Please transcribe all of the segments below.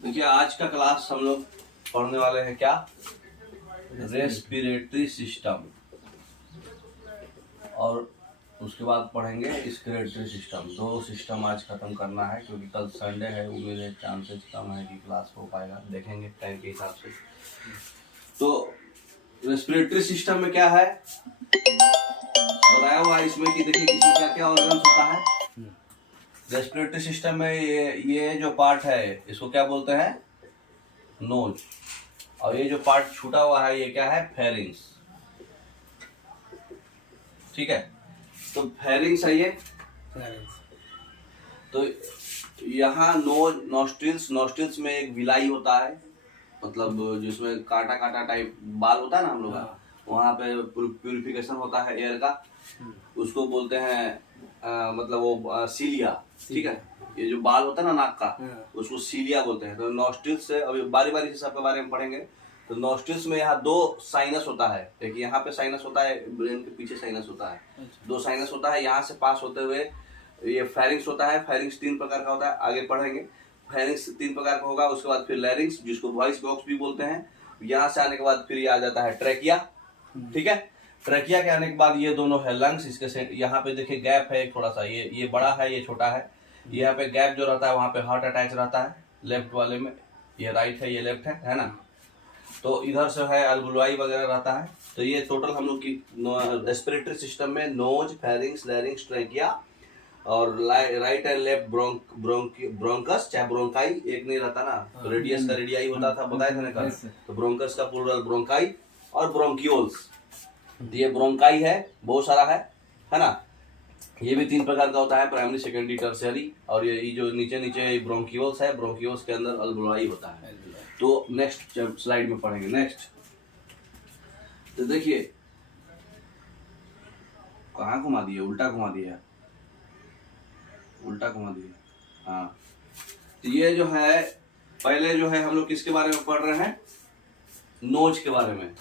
देखिए आज का क्लास हम लोग पढ़ने वाले हैं क्या, रेस्पिरेटरी सिस्टम, और उसके बाद पढ़ेंगे स्क्रेटरी सिस्टम। दो सिस्टम आज खत्म करना है क्योंकि कल संडे है, उम्मीद है चांसेस कम है कि क्लास हो पाएगा, देखेंगे टाइम के हिसाब से। तो रेस्पिरेटरी सिस्टम में क्या है बताया हुआ है इसमें कि देखिए इसमें क्या क्या ऑर्गन्स होता है। रेस्पिरेटरी सिस्टम में ये जो पार्ट है इसको क्या बोलते हैं, नोज, और ये जो पार्ट छूटा हुआ है ये क्या है, फेरिंग्स। ठीक है, तो फेरिंग्स है ये। तो यहाँ नोज, नॉस्ट्रिल्स में एक विलाई होता है, मतलब जिसमें कांटा कांटा टाइप बाल होता है ना हम लोग का, वहाँ पे प्यूरिफिकेशन होता है एयर का, उसको बोलते हैं मतलब वो सीलिया। ठीक है, ये जो बाल होता है ना नाक का, उसको सीलिया बोलते हैं। तो नॉस्ट्रिल्स से अभी बारी बारी से सबके बारे में पढ़ेंगे। तो नॉस्ट्रिल्स में यहाँ दो साइनस होता है, एक यहाँ पे साइनस होता है, ब्रेन के पीछे साइनस होता है, दो साइनस होता है, यहाँ से पास होते हुए ये फेरिंग्स होता है। फेरिंग्स तीन प्रकार का होता है, आगे पढ़ेंगे। फेरिंग्स तीन प्रकार का होगा, उसके बाद फिर लैरिंग्स जिसको वॉइस बॉक्स भी बोलते हैं। यहाँ से आने के बाद फिर ये आ जाता है ट्रैकिया। ठीक है, ट्रैकिया के आने के बाद ये दोनों है लंग्स। इसके यहाँ पे देखिए गैप है थोड़ा सा, ये बड़ा है ये छोटा है। यहाँ पे गैप जो रहता है वहाँ पे हार्ट अटैच रहता है, लेफ्ट वाले में, ये राइट है ये लेफ्ट है ना। तो इधर से है अल्वुलाई वगैरह रहता है। तो ये टोटल हम लोग की रेस्पिरेटरी सिस्टम में नोज, फेरिंग्स, लैरिंग्स, ट्रैकिया और राइट एंड लेफ्ट ब्रोंकस, चाहे ब्रोंकाई एक नहीं रहता ना, रेडियस का रेडियाई होता था, बताया था ना कल। तो ब्रोंकस का प्लूरल ब्रोंकाई और ब्रोंकियोल्स। ये ब्रोंकाई है, बहुत सारा है ना। ये भी तीन प्रकार का होता है, प्राइमरी, सेकेंडरी, टर्शियरी। और ये जो नीचे नीचे ब्रोंकियोल्स है, ब्रोंकियोल्स के अंदर अल्वुलाई होता है। तो नेक्स्ट स्लाइड में पढ़ेंगे। नेक्स्ट तो देखिए कहाँ घुमा दिए, उल्टा घुमा दिया, उल्टा घुमा दिए। हाँ, तो ये जो है पहले जो है हम लोग किसके बारे में पढ़ रहे हैं, नोज के बारे में।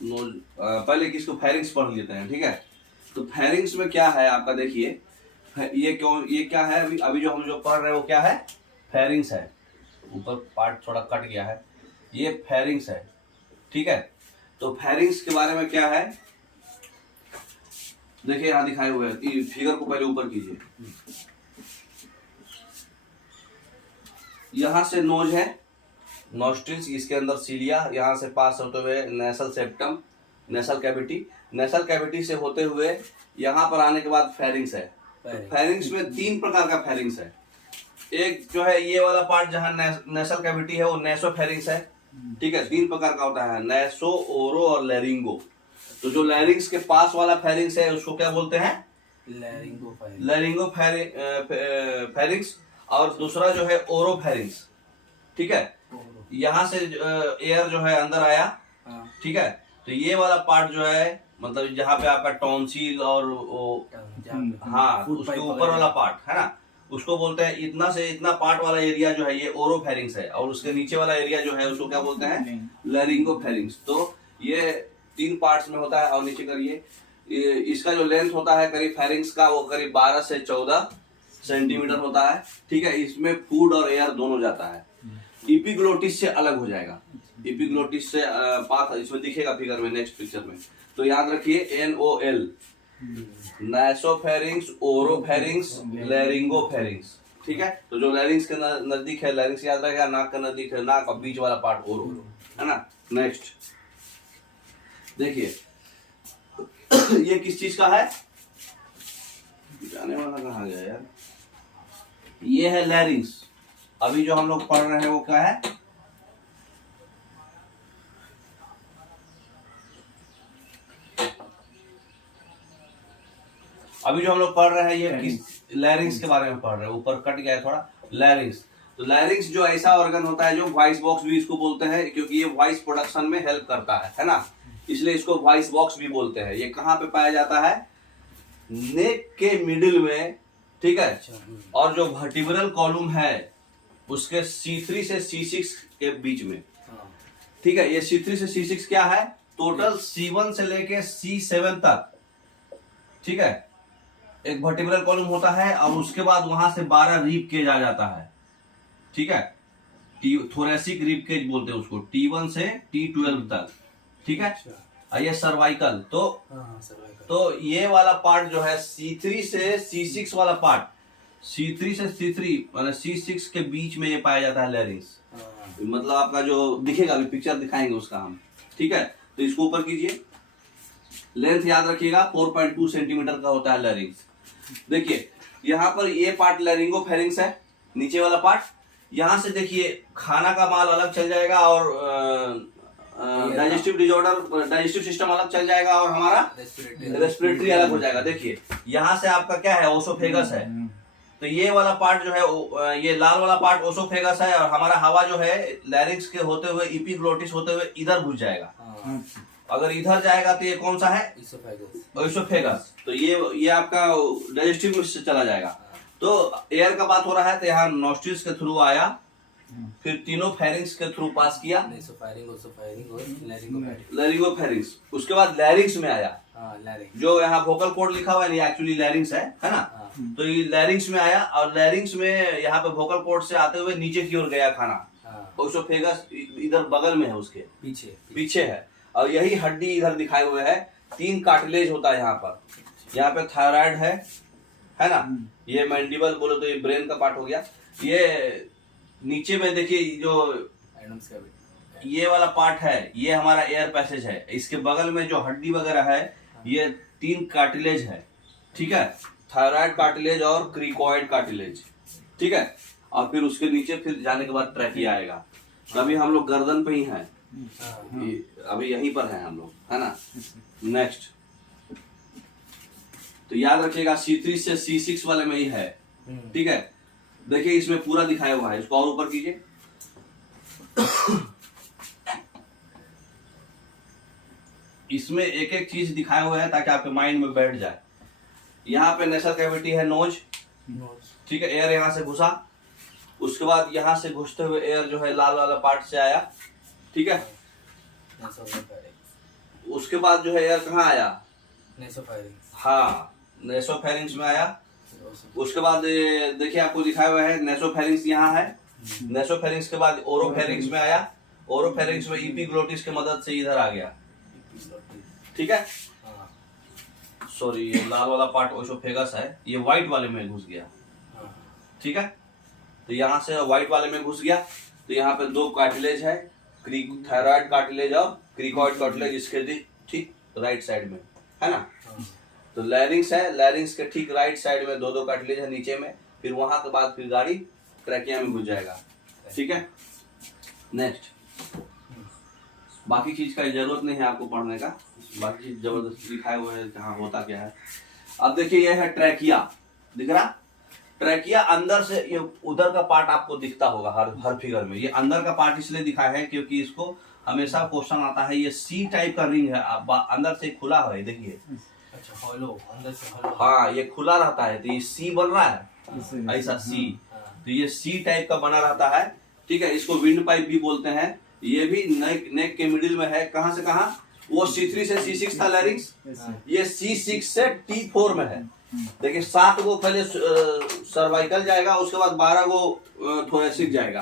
नोज पहले किसको, फेरिंग्स पढ़ लेते हैं। ठीक है, तो फेरिंग्स में क्या है आपका, देखिए ये क्या है, अभी जो हम जो पढ़ रहे हैं वो क्या है, फेरिंग्स है। ऊपर पार्ट थोड़ा कट गया है, ये फेरिंग्स है। ठीक है, तो फेरिंग्स के बारे में क्या है देखिए, यहाँ दिखाए हुए हैं। फिगर को पहले ऊपर कीजिए। यहाँ से नोज है, नॉस्ट्रिल्स, इसके अंदर सीलिया, यहाँ से पास होते हुए nasal septum, nasal cavity, nasal cavity से होते हुए यहाँ पर आने के बाद फेरिंग्स है। फेरिंग्स में तीन प्रकार का फेरिंग्स है। एक जो है ये वाला पार्ट जहाँ नेसल कैविटी है वो नेसोफेरिंग्स है। ठीक है, तीन प्रकार का होता है, नेसो, ओरो और लैरिंगो। तो जो लैरिंग्स के पास वाला फेरिंग्स है उसको क्या बोलते हैं, लैरिंगो फेरिंग्स। और दूसरा जो है ओरो फेरिंग्स। ठीक है, यहाँ से एयर जो है अंदर आया। ठीक है, तो ये वाला पार्ट जो है मतलब जहाँ पे आपका टॉन्सिल और हाँ उसके ऊपर वाला पार्ट है ना, उसको बोलते हैं, इतना से इतना पार्ट वाला एरिया जो है ये ओरोफेरिंग्स है। और उसके नीचे वाला एरिया जो है उसको क्या बोलते हैं, लैरिंगोफेरिंग्स। तो ये तीन पार्ट्स में होता है। और नीचे करिए, इसका जो लेंथ होता है करीब फेरिंग्स का वो करीब 12 से 14 सेंटीमीटर होता है। ठीक है, इसमें फूड और एयर दोनों जाता है। इपिग्लोटिस से अलग हो जाएगा, इपिग्लोटिस से पाथ इसमें दिखेगा फिगर में, नेक्स्ट पिक्चर में। तो याद रखिए NOL, नासोफेरिंग्स, ओरोफेरिंग्स, लैरिंगोफेरिंग्स। ठीक है, तो जो लैरिंग्स के नजदीक है लैरिंग्स याद रहेगा, नाक के नजदीक है नाक, और बीच वाला पार्ट ओरो है ना। नेक्स्ट देखिए ये किस चीज का है, जाने वाला कहाँ गया यार, ये है लैरिंग्स। अभी जो हम लोग पढ़ रहे हैं वो क्या है, अभी जो हम लोग पढ़ रहे हैं ये किस, लैरिंग्स के बारे में पढ़ रहे हैं। ऊपर कट गया है थोड़ा, लैरिंग्स। तो लैरिंग्स जो ऐसा ऑर्गन होता है जो वॉइस बॉक्स भी इसको बोलते हैं, क्योंकि ये वॉइस प्रोडक्शन में हेल्प करता है ना, इसलिए इसको वॉइस बॉक्स भी बोलते हैं। ये कहाँ पे पाया जाता है, नेक के मिडिल में। ठीक है, और जो वर्टिब्रल कॉलम है उसके C3 से C6 के बीच में। ठीक है, ये C3 से C6 क्या है, टोटल C1 से लेके C7 तक। ठीक है, एक वर्टिब्रल कॉलम होता है और उसके बाद वहां से 12 रीप केज आ जाता है। ठीक है, थोरेसिक रिब केज बोलते हैं उसको, T1 से T12 तक, ठीक है। और ये सर्वाइकल, तो ये वाला पार्ट जो है C3 से C6 वाला पार्ट, C3 से C3 मतलब C6 के बीच में ये पाया जाता है लैरिंग्स। मतलब आपका जो दिखेगा, अभी पिक्चर दिखाएंगे उसका हम, ठीक है। तो इसको ऊपर कीजिए, लेंथ याद रखिएगा 4.2 सेंटीमीटर का होता है लैरिंग्स। देखिए यहाँ पर ये पार्ट लैरिंगोफेरिंग्स है, नीचे वाला पार्ट। यहाँ से देखिए खाना का माल अलग चल जाएगा और डाइजेस्टिव डिसऑर्डर, डाइजेस्टिव सिस्टम अलग चल जाएगा और हमारा रेस्पिरेटरी अलग हो जाएगा। देखिए यहाँ से आपका क्या है, ओसोफेगस है। तो ये वाला पार्ट जो है, ये लाल वाला पार्ट ओसोफेगस है और हमारा हवा जो है लैरिंक्स के होते हुए एपिग्लोटिस होते हुए इधर घुस जाएगा। अगर इधर जाएगा तो ये कौन सा है, ओसोफेगस। तो ये आपका डाइजेस्टिव में चला जाएगा। तो एयर का बात हो रहा है, तो यहाँ नॉस्ट्रिल्स के थ्रू आया, फिर तीनों फेरिंग्स के थ्रू पास किया, लैरिंगोफेरिंग्स। उसके बाद लैरिंग्स में आया, जो यहाँ वोकल कॉर्ड लिखा हुआ है, एक्चुअली लैरिंग्स है ना। तो ये लैरिंग्स में आया और लैरिंग्स में यहाँ पे वोकल कॉर्ड से आते हुए नीचे की ओर गया खाना। ओसोफेगस इधर बगल में है, उसके पीछे है। और यही हड्डी इधर दिखाए हुए है, 3 कार्टिलेज होता है यहाँ पर। यहाँ पे थायराइड है ना। ये मैंडिबल बोलो तो ये ब्रेन का पार्ट हो गया। ये नीचे में देखिए जो ये वाला पार्ट है, ये हमारा एयर पैसेज है। इसके बगल में जो हड्डी वगैरह है, ये 3 कार्टिलेज है, ठीक है। थायराइड कार्टिलेज और क्रिकॉइड कार्टिलेज, ठीक है। और फिर उसके नीचे फिर जाने के बाद ट्रैकिया आएगा। तो अभी हम लोग गर्दन पे ही हैं, अभी यहीं पर हैं हम लोग, है ना। नेक्स्ट, तो याद रखिएगा C3 से C6 वाले में ही है, ठीक है। देखिए इसमें पूरा दिखाया हुआ है, इसको और ऊपर कीजिए। इसमें एक एक चीज दिखाया हुआ है ताकि आपके माइंड में बैठ जाए। यहाँ पे नेसल कैविटी है, नोज, ठीक है। एयर यहाँ से घुसा, उसके बाद यहाँ से घुसते हुए एयर जो है लाल वाला पार्ट से आया, ठीक है। उसके बाद जो है एयर कहाँ आया, हाँ नेसोफेरिंग्स में आया। उसके बाद देखिए आपको दिखाया हुआ है नेसोफेरिंग्स यहाँ है। नेसोफेरिंग्स के बाद ओरोफेरिंग्स में आया, ओरोफेरिंग्स में एपिग्लोटिस की मदद से इधर आ गया, ठीक है। सॉरी, ये लाल वाला पार्ट ओसोफेगस है, ये व्हाइट वाले में घुस गया, ठीक है। तो यहाँ से व्हाइट वाले में घुस गया। तो यहाँ पे 2 कार्टिलेज है, थायराइड कार्टिलेज और क्रिकॉइड कार्टिलेज, इसके ठीक राइट साइड में, है ना। तो लैरिंग्स है, लैरिंग्स के ठीक राइट साइड में 2 कार्टिलेज है नीचे में। फिर वहां के बाद फिर गाड़ी ट्रैकिया में घुस जाएगा, ठीक है। नेक्स्ट, बाकी चीज का जरूरत नहीं है आपको पढ़ने का, बाकी चीज जबरदस्ती दिखाए हुए है कहाँ होता क्या है। अब देखिए ये है ट्रैकिया, दिख रहा। ट्रैकिया अंदर से, ये उधर का पार्ट आपको दिखता होगा हर फिगर में। ये अंदर का पार्ट इसलिए दिखाया है क्योंकि इसको हमेशा क्वेश्चन आता है। ये सी टाइप का रिंग है, अंदर से खुला है, देखिए। अच्छा, हॉलो, अंदर से हॉलो। हाँ, ये खुला रहता है, तो ये सी बन रहा है ऐसा सी। तो ये सी टाइप का बना रहता है, ठीक है। इसको विंड पाइप भी बोलते हैं। ये भी नेक के मिडिल में है, कहां से कहां, वो C3 से C6 था लैरिंग्स, ये C6 से T4 में है। देखिए 7 गो पहले सर्वाइकल जाएगा, उसके बाद 12 गो थोरेसिक जाएगा।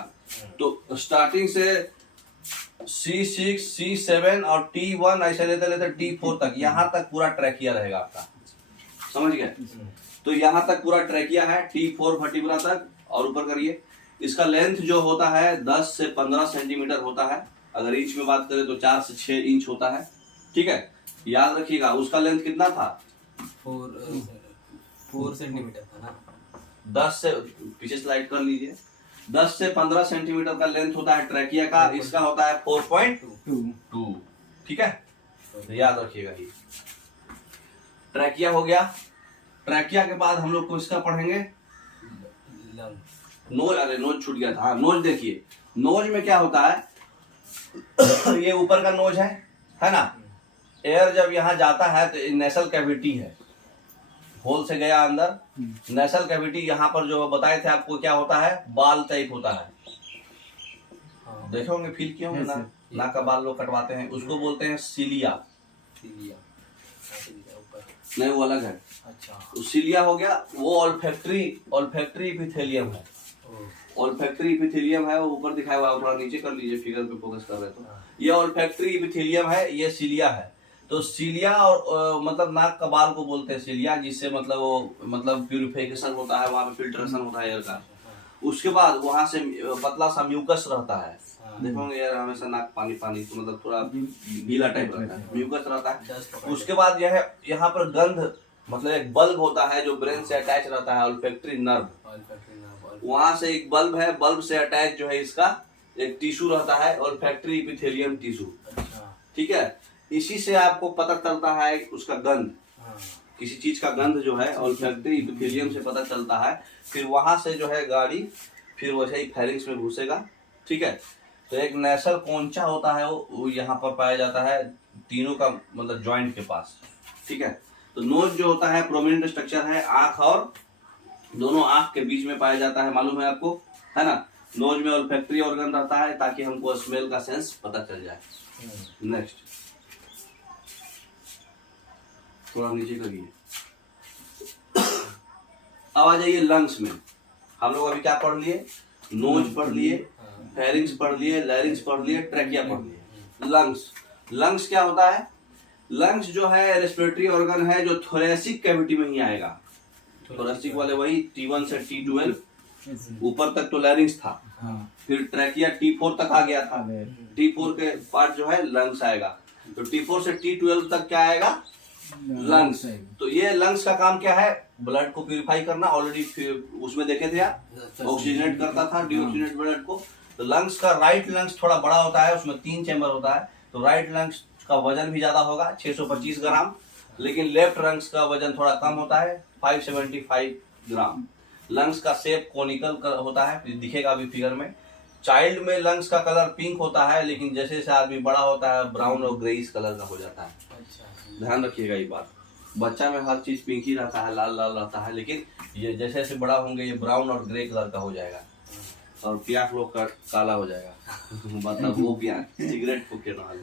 तो स्टार्टिंग से C6, C7 और T1 ऐसे लेते लेते T4 तक, यहाँ तक पूरा ट्रैकिया रहेगा आपका, समझ गए। तो यहाँ तक पूरा ट्रैकिया है, T4 वर्टिब्रा तक। और ऊपर करिए, इसका लेंथ जो होता है 10 से 15 सेंटीमीटर होता है। अगर इंच में बात करें तो 4 से 6 इंच होता है, ठीक है। याद रखिएगा उसका लेंथ कितना था, 4 सेंटीमीटर था ना। 10 से, पीछे स्लाइड कर लीजिए, 10 से 15 सेंटीमीटर का लेंथ होता है ट्रैकिया का। इसका होता है 4.2, ठीक है। तो याद रखिएगा ये ट्रैकिया हो गया। ट्रैकिया के बाद हम लोग को इसका पढ़ेंगे नोज। अरे नोज छूट गया था, हाँ नोज देखिए। नोज में क्या होता है, ये ऊपर का नोज है ना। एयर जब यहाँ जाता है तो नेसल कैविटी है, होल से गया अंदर। नेसल कैविटी यहाँ पर जो बताए थे आपको क्या होता है, बाल टाइप होता है। देखे होंगे, फील किए होंगे ना, नाक का बाल लोग कटवाते हैं, उसको बोलते हैं सिलिया। नहीं, वो अलग है। अच्छा, सिलिया हो गया, वो ऑल्फैक्टरी एपिथेलियम है। ऑल्फैक्टरी इपिथेलियम है, वो ऊपर दिखाया हुआ है, थोड़ा नीचे कर लीजिए, फिगर पे फोकस कर रहे तो ये ऑल्फैक्टरी इपिथेलियम है, ये सीलिया है। तो सीलिया और मतलब नाक का बाल को बोलते हैं सीलिया, जिससे मतलब वो मतलब प्यूरिफिकेशन होता है, वहाँ पे फिल्ट्रेशन होता है एयर का। उसके बाद वहां से पतला सा म्यूकस रहता है, देखोगे यार हमेशा नाक पानी पानी, तो मतलब थोड़ा गीला टाइप रहता है, म्यूकस रहता है। उसके बाद यह यहाँ पर गंध मतलब एक बल्ब होता है जो ब्रेन से अटैच रहता है, ऑल्फैक्टरी नर्व, वहां से एक बल्ब है, बल्ब से अटैच जो है इसका एक टिश्यू रहता है, ऑल्फैक्टरी इपिथेलियम टिश्यू, ठीक है। इसी से आपको पता चलता है उसका गंध, किसी चीज का गंध जो है ऑल्फैक्टरी इपिथेलियम से पता चलता है। फिर वहां से जो है गाड़ी फिर वैसे ही फेरिंग्स में घुसेगा, ठीक है। तो एक नेशल कोंचा होता है, वो यहाँ पर पाया जाता है तीनों का मतलब जॉइंट के पास, ठीक है। तो नोज जो होता है प्रोमिनेंट स्ट्रक्चर है, आंख और दोनों आंख के बीच में पाया जाता है, मालूम है आपको, है ना। नोज में ऑल्फैक्टरी ऑर्गन रहता है ताकि हमको स्मेल का सेंस पता चल जाए। नेक्स्ट, थोड़ा नीचे करिए। अब आ जाइए लंग्स में। हम लोग अभी क्या पढ़ लिए, नोज पढ़ लिए, फेरिंग्स पढ़ लिए, लैरिंग्स पढ़ लिए, ट्रैकिया पढ़ लिए। लंग्स, लंग्स क्या होता है? लंग्स जो है रेस्पिरेटरी ऑर्गन है जो थोरेसिक कैविटी में ही आएगा। थोरेसिक वाले वही T1 से T12 ऊपर तक तो लैरिंग्स था, फिर ट्रैकिया T4 तक आ गया था, T4 के पार्ट जो है लंग्स आएगा। तो T4 से T12 तक क्या आएगा? लंग्स। तो ये लंग्स का काम क्या है? ब्लड को प्यूरिफाई करना, ऑलरेडी उसमें देखे थे आप, ऑक्सीजनेट करता था डीऑक्सीजनेट ब्लड को। तो लंग्स का राइट लंग्स थोड़ा बड़ा होता है, उसमें 3 चैम्बर होता है, तो राइट लंग्स का वजन भी ज्यादा होगा 625 ग्राम, लेकिन लेफ्ट लंग्स का वजन थोड़ा कम होता है 575 ग्राम। लंग्स का शेप कोनिकल होता है, दिखेगा अभी फिगर में। चाइल्ड में लंग्स का कलर पिंक होता है, लेकिन जैसे जैसे आदमी बड़ा होता है ब्राउन और ग्रेइश कलर का हो जाता है। ध्यान रखिएगा ये बात, बच्चा में हर चीज पिंक ही रहता है, लाल लाल रहता है, लेकिन ये जैसे जैसे बड़ा होंगे ये ब्राउन और ग्रे कलर का हो जाएगा, और प्याक लोग का काला हो जाएगा मतलब वो प्याक सिगरेट फूके वाले।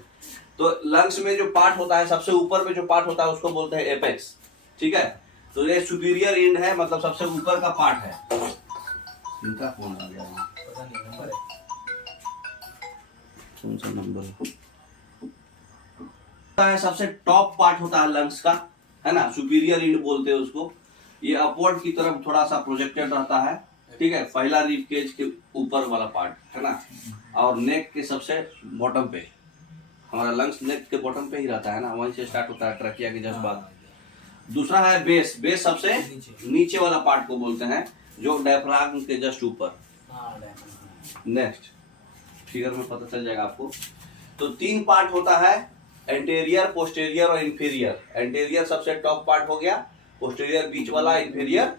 तो लंग्स में जो पार्ट होता है, सबसे ऊपर में जो पार्ट होता है उसको बोलते हैं एपेक्स, ठीक है। तो ये सुपीरियर एंड है, मतलब सबसे ऊपर का पार्ट है। इनका फोन आ गया, पता नहीं नंबर है, कौन सा नंबर है? सबसे टॉप पार्ट होता है लंग्स का, है ना, सुपीरियर एंड बोलते हैं उसको। ये अपवर्ड की तरफ थोड़ा सा प्रोजेक्टेड रहता है, ठीक है। पहला रिब केज के ऊपर वाला पार्ट है ना, और नेक के सबसे बॉटम पे, हमारा लंग्स नेक के बॉटम पे ही रहता है ना, वहीं से स्टार्ट होता है ट्रकिया के जस्ट बाद। दूसरा है बेस, बेस सबसे नीचे वाला पार्ट को बोलते हैं, जो डायफ्राम के जस्ट ऊपर। नेक्स्ट फिगर में पता चल जाएगा आपको। तो 3 पार्ट होता है, एंटेरियर, पोस्टेरियर और इंफीरियर। एंटेरियर सबसे टॉप पार्ट हो गया, पोस्टेरियर बीच वाला, इंफीरियर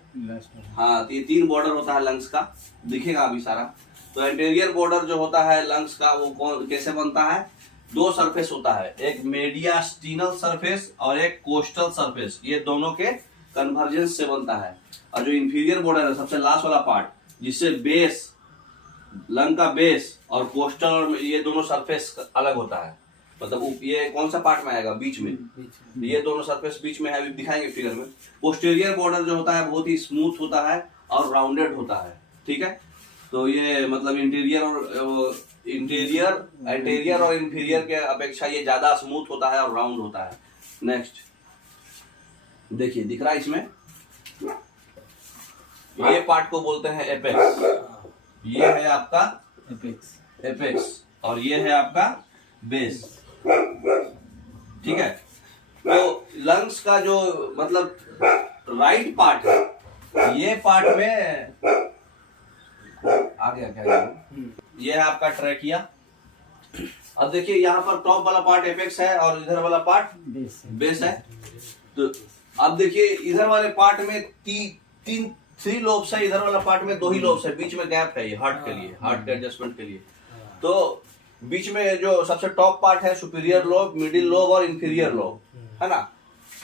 हाँ। तो ये 3 बॉर्डर होता है लंग्स का, दिखेगा अभी सारा। तो एंटेरियर बॉर्डर जो होता है लंग्स का, वो कौन कैसे बनता है? 2 सरफेस होता है, एक मेडियास्टिनल सरफेस और एक कोस्टल सरफेस, ये दोनों के कन्वर्जेंस से बनता है। और जो इंफीरियर बॉर्डर है, सबसे लास्ट वाला पार्ट, जिससे बेस, लंग का बेस और कोस्टल और ये दोनों सरफेस अलग होता है, मतलब ये कौन सा पार्ट में आएगा? बीच में। ये दोनों सरफेस बीच में है, अभी दिखाएंगे फिगर में। पोस्टेरियर बॉर्डर जो होता है बहुत ही स्मूथ होता है और राउंडेड होता है, ठीक है। तो ये मतलब इंटीरियर और एंटेरियर और इंफीरियर के अपेक्षा ये ज्यादा स्मूथ होता है और राउंड होता है। नेक्स्ट देखिए, दिख रहा है इसमें, ये पार्ट को बोलते हैं एपेक्स। ये है आपका एपेक्स और ये है आपका बेस, ठीक है। तो लंग्स का जो मतलब राइट पार्ट है, ये पार्ट में आ गया क्या? ये है आपका ट्रैकिया। अब देखिए यहाँ पर टॉप वाला पार्ट एपेक्स है और इधर वाला पार्ट बेस है। तो अब देखिए इधर वाले पार्ट में 3 लोब्स है, इधर वाला पार्ट में 2 ही लोब्स है, बीच में गैप है, ये हार्ट के लिए, हार्ट के एडजस्टमेंट के लिए। तो बीच में जो सबसे टॉप पार्ट है सुपीरियर लोब, मिडिल लोब और इंफीरियर लोब, है ना।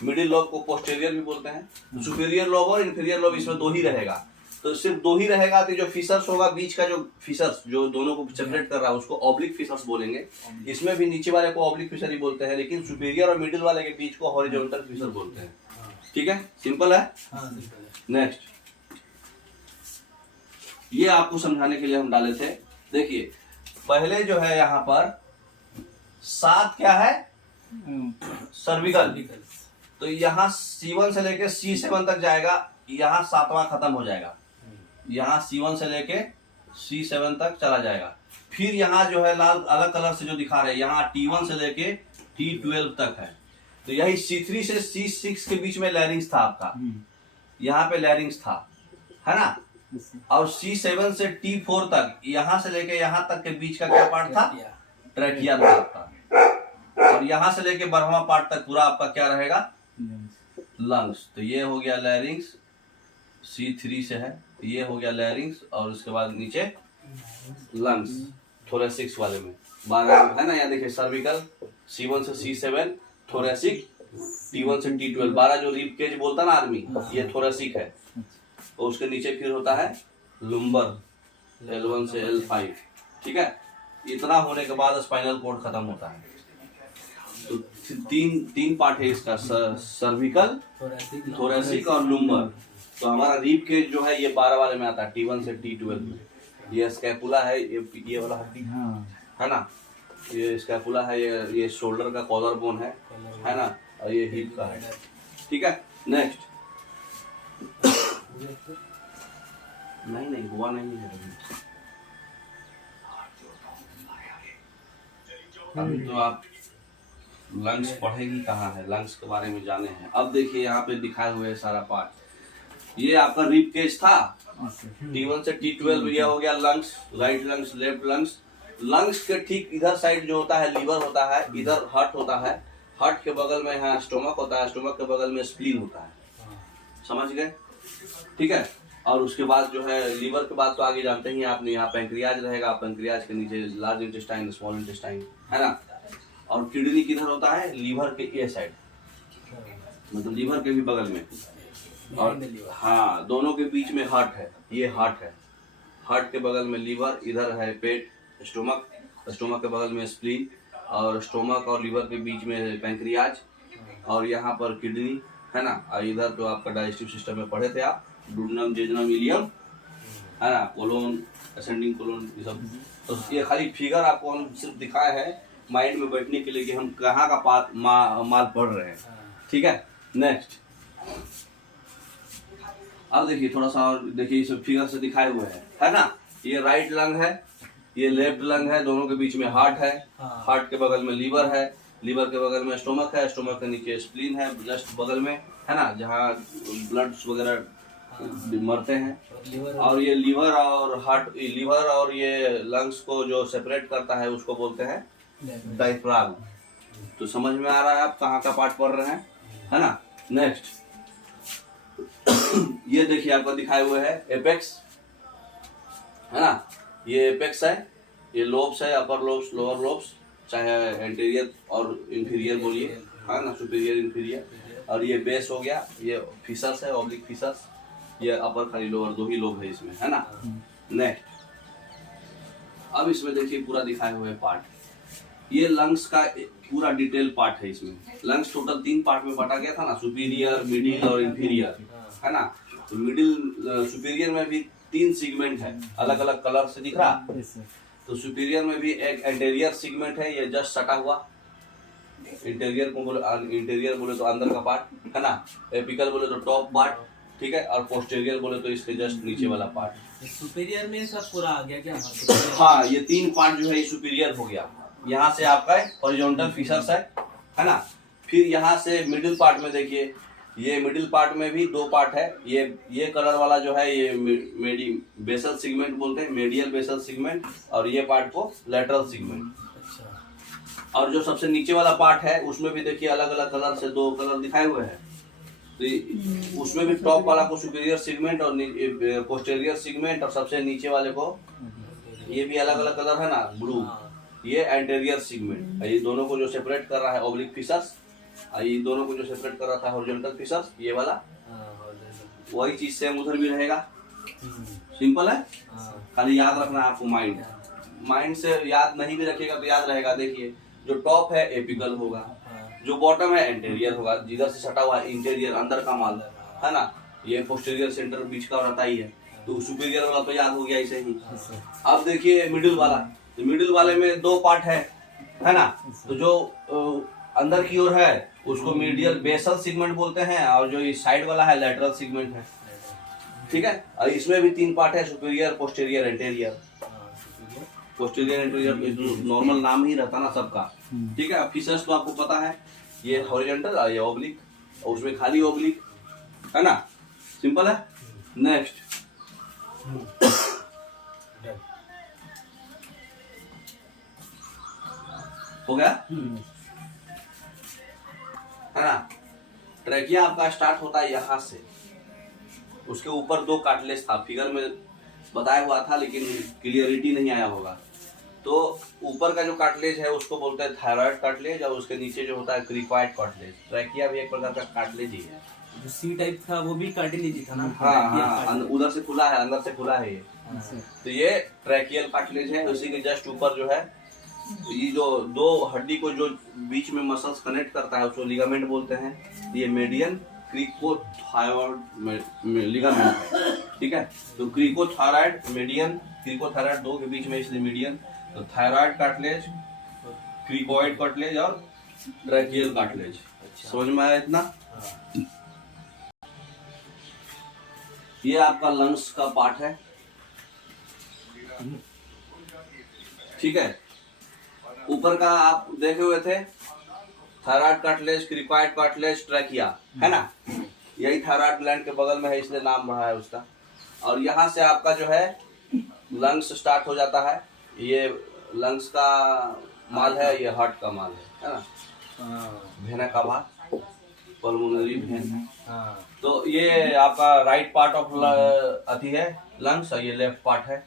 मिडिल लोब को पोस्टेरियर भी बोलते हैं। सुपीरियर लोब और इंफीरियर लोब इसमें 2 ही रहेगा, तो सिर्फ 2 ही रहेगा। तो जो फिशर्स होगा बीच का, जो फिशर्स जो दोनों को सेपरेट कर रहा है, उसको ऑब्लिक फिशर्स बोलेंगे। इसमें भी नीचे वाले को ऑब्लिक फिशर ही बोलते हैं, लेकिन सुपीरियर और मिडिल वाले के बीच को हॉरिजॉन्टल फिशर बोलते हैं, ठीक है। सिंपल है। नेक्स्ट ये आपको समझाने के लिए हम डाले थे। देखिए पहले जो है यहाँ पर 7 क्या है, सर्विकल। तो यहाँ C1 से लेके C7 तक जाएगा, यहाँ 7वां खत्म हो जाएगा, यहाँ C1 से लेके C7 तक चला जाएगा। फिर यहाँ जो है लाल अलग कलर से जो दिखा रहे हैं, यहाँ T1 से लेके T12 तक है। तो यही C3 से C6 के बीच में लैरिंग्स था आपका, यहाँ पे लैरिंग्स था, है ना। और C7 से T4 तक, यहाँ से लेके यहाँ तक के बीच का क्या पार्ट था, ट्रैकिया था आपका। और यहाँ से लेके 12वां पार्ट तक पूरा आपका क्या रहेगा, लंग्स। तो ये हो गया लैरिंग्स, C3 से है, ये हो गया लैरिंग्स, और उसके बाद नीचे लंग्स थोरेसिक्स वाले में 12 है ना। यहाँ देखिए सर्विकल C1 से C7, थोरेसिक T1 से T12, 12 जो रिब केज बोलता ना आदमी, ये थोरेसिक है। और उसके नीचे फिर होता है लुम्बर, L1 से L5, ठीक है। इतना होने के बाद स्पाइनल कॉर्ड खत्म होता है। तो तीन पार्ट है इसका, सर्विकल, थोरेसिक और लुम्बर। तो हमारा रिब केज जो है ये 12 वाले में आता है, T1 से T12 में। ये स्कैपुला है, ये वाला हड्डी है ना, ये स्कैपुला है, ये शोल्डर का कॉलर बोन है ना, और ये हिप का है, ठीक है। नेक्स्ट, नहीं हुआ नहीं है अभी तो आप लंग्स पढ़ेगी कहाँ है, लंग्स के बारे में जाने हैं। अब देखिए यहाँ पे दिखाए हुए सारा पार्ट, ये आपका रिब केज था, T1 से T12, ये हो गया lungs, right lungs, left lungs. Lungs के ठीक इधर साइड जो होता है लीवर होता है, इधर हार्ट होता है, हार्ट के बगल में यहाँ स्टोमक होता है, स्टोमक के बगल में स्प्लीन होता है, समझ गए, ठीक है। और उसके बाद जो है लीवर के बाद तो आगे जानते ही आपने, यहाँ पैंक्रियाज रहेगा, पैंक्रियाज के नीचे लार्ज इंटेस्टाइन, स्मॉल इंटेस्टाइन, है ना। और किडनी किधर होता है, लीवर के ये साइड, मतलब लीवर के भी बगल में। और हाँ, दोनों के बीच में हार्ट है, ये हार्ट है, हार्ट के बगल में लीवर, इधर है पेट, स्टोमक, स्टोमक के बगल में स्प्लीन, और स्टोमक और लीवर के बीच में पैंक्रियाज, और यहाँ पर किडनी, है ना। और इधर तो आपका डाइजेस्टिव सिस्टम में पढ़े थे आप, डुओडेनम, जेजुनम, इलियम, है ना, कोलोन, असेंडिंग कोलोन, ये सब। तो ये खाली फिगर आपको हम सिर्फ दिखाए हैं माइंड में बैठने के लिए कि हम कहाँ का माल पढ़ रहे हैं, ठीक है। नेक्स्ट, अब देखिए थोड़ा सा और देखिए, इस फिगर से दिखाए हुए है ना। ये राइट लंग है, ये लेफ्ट लंग है, दोनों के बीच में हार्ट है, हार्ट के बगल में लीवर है, लीवर के बगल में स्टोमक है, स्टोमक के नीचे स्प्लीन है, जस्ट बगल में, है ना, जहाँ ब्लड्स वगैरह मरते हैं। और ये लीवर और हार्ट, लीवर और ये लंग्स को जो सेपरेट करता है उसको बोलते हैं डायफ्राम। तो समझ में आ रहा है आप कहाँ का पार्ट पढ़ रहे हैं, है ना। नेक्स्ट, ये देखिए आपको दिखाए हुए है एपेक्स, है ना, ये एपेक्स है, ये लोब्स है, अपर लोब्स, लोअर लोब्स, चाहे एंटीरियर और इंफीरियर बोलिए, है ना, सुपीरियर, इंफीरियर। और ये बेस हो गया, ये फिशर्स है, ऑब्लिक फिशर्स, ये अपर खाली लोअर, 2 ही लोब है इसमें, है ना। नेक्स्ट, अब इसमें देखिए पूरा दिखाए हुए पार्ट, ये लंग्स का पूरा डिटेल पार्ट है। इसमें लंग्स टोटल 3 पार्ट में बांटा गया था ना, सुपीरियर, मिडिल और इंफीरियर, है ना। तो मिडिल सुपीरियर में भी 3 सेगमेंट है, अलग अलग कलर से दिख रहा। तो सुपीरियर में भी एक एंटीरियर सेगमेंट है, ये जस्ट सटा हुआ, इंटीरियर को बोले, इंटीरियर बोले तो अंदर का पार्ट, है ना, एपिकल बोले तो टॉप पार्ट, ठीक है, और पोस्टीरियर बोले तो इसके जस्ट नीचे वाला पार्ट। सुपीरियर में सब पूरा आ गया क्या? हाँ, ये 3 पार्ट जो है ये सुपीरियर हो गया। यहाँ से आपका हॉरिजॉन्टल फिशर्स है ना। फिर यहाँ से मिडिल पार्ट में देखिए, ये मिडिल पार्ट में भी 2 पार्ट है। ये कलर वाला जो है ये बेसल सेगमेंट बोलते हैं, मेडियल बेसल सेगमेंट, और ये पार्ट को लैटरल सेगमेंट। और जो सबसे नीचे वाला पार्ट है उसमें भी देखिए अलग अलग कलर से 2 कलर दिखाए हुए हैं। तो उसमें भी टॉप वाला को सुपीरियर सेगमेंट और पोस्टीरियर सेगमेंट, और सबसे नीचे वाले को ये भी अलग अलग कलर है ना, ब्लू, ये एंटीरियर सेगमेंट। ये दोनों को जो सेपरेट कर रहा है ऑब्लिक फिशर्स, ये दोनों को जो सेपरेट कर रहा था हॉरिजॉन्टल फिशर्स, ये वाला वही चीज सेम उधर भी रहेगा। सिंपल है, खाली याद रखना है आपको। माइंड से याद नहीं भी रखेगा तो याद रहेगा। देखिए जो टॉप है एपिकल होगा, जो बॉटम है एंटीरियर होगा, जिधर से सटा हुआ इंटीरियर अंदर का माल, है ना। ये पोस्टीरियर सेंटर बीच का रहता ही है। तो सुपीरियर वाला तो याद हो गया ऐसे ही। अब देखिए मिडिल वाला, तो मिडिल वाले में दो पार्ट है ना। तो जो अंदर की ओर है उसको मीडियल बेसल सेगमेंट बोलते हैं, और जो इस साइड वाला है लैटरल सेगमेंट है। ठीक है, और इसमें भी तीन पार्ट है, superior, posterior, anterior. Posterior anterior normal नाम ही रहता ना सबका। ठीक है, अब फीचर्स तो आपको पता है, ये हॉरिजॉन्टल और ये ओब्लिक, और उसमें खाली ओब्लिक है ना, सिंपल है। नेक्स्ट हो गया है ना। ट्रैकिया आपका स्टार्ट होता है यहाँ से, उसके ऊपर दो कार्टिलेज था, फिगर में बताया हुआ था लेकिन क्लियरिटी नहीं आया होगा। तो ऊपर का जो कार्टिलेज है उसको बोलते हैं थायराइड कार्टिलेज, और उसके नीचे जो होता है क्रिकॉइड कार्टिलेज। ट्रैकिया भी एक प्रकार का कार्टिलेज ही है। जो सी टाइप था वो भी कार्टिलेज ही था ना। हाँ, उधर से खुला है, अंदर से खुला है ये। तो ये ट्रैकियल कार्टिलेज है। उसी के जस्ट ऊपर जो है ये जो दो हड्डी को जो बीच में मसल्स कनेक्ट करता है उसको लिगामेंट बोलते हैं। ये मेडियन क्रिकोथायरॉइड लिगामेंट है। ठीक है, तो क्रिकोथायरॉइड मेडियन, क्रिकोथायरॉइड दो के बीच में इसलिए मीडियन। तो थायराइड कार्टिलेज, क्रिकॉइड कार्टिलेज और ट्रैकियल कार्टिलेज। समझ में आया इतना? ये आपका लंग्स का पार्ट है। ठीक है, ऊपर का आप देखे हुए थे thyroid cartilage, cricoid cartilage, trachea, है ना। यही थायराइड ग्लैंड के बगल में है इसलिए नाम बढ़ा है उसका। और यहाँ से आपका जो है लंग्स स्टार्ट हो जाता है। ये लंग्स का माल है, ये हार्ट का माल है ना। भेना का भाग, पल्मोनरी वेन। तो ये आपका राइट पार्ट ऑफ अथी है लंग्स, और ये लेफ्ट पार्ट है।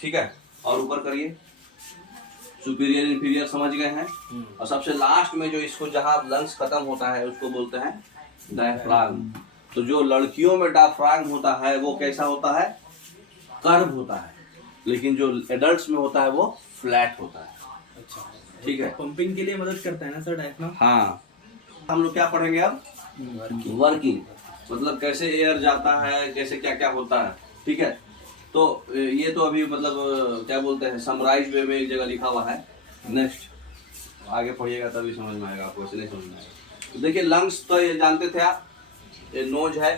ठीक है, और ऊपर करिए, सुपीरियर इंफीरियर समझ गए हैं। और सबसे लास्ट में जो इसको जहां लंग्स खत्म होता है उसको बोलते हैं डायफ्राम। तो जो लड़कियों में डायफ्राम होता है वो कैसा होता है, कर्व होता है, लेकिन जो एडल्ट्स में होता है वो फ्लैट होता है। अच्छा, ठीक है, पंपिंग के लिए मदद करता है ना सर डायफ्राम। हाँ, हम लोग क्या पढ़ेंगे अब, वर्किंग, मतलब कैसे एयर जाता है, कैसे क्या क्या होता है। ठीक है, तो ये तो अभी मतलब क्या बोलते हैं समराइज वे में एक जगह लिखा हुआ है। नेक्स्ट आगे पढ़िएगा तभी समझ में आएगा, आपको ऐसे नहीं समझ में आएगा। तो देखिए लंग्स तो ये जानते थे आप, ये नोज है,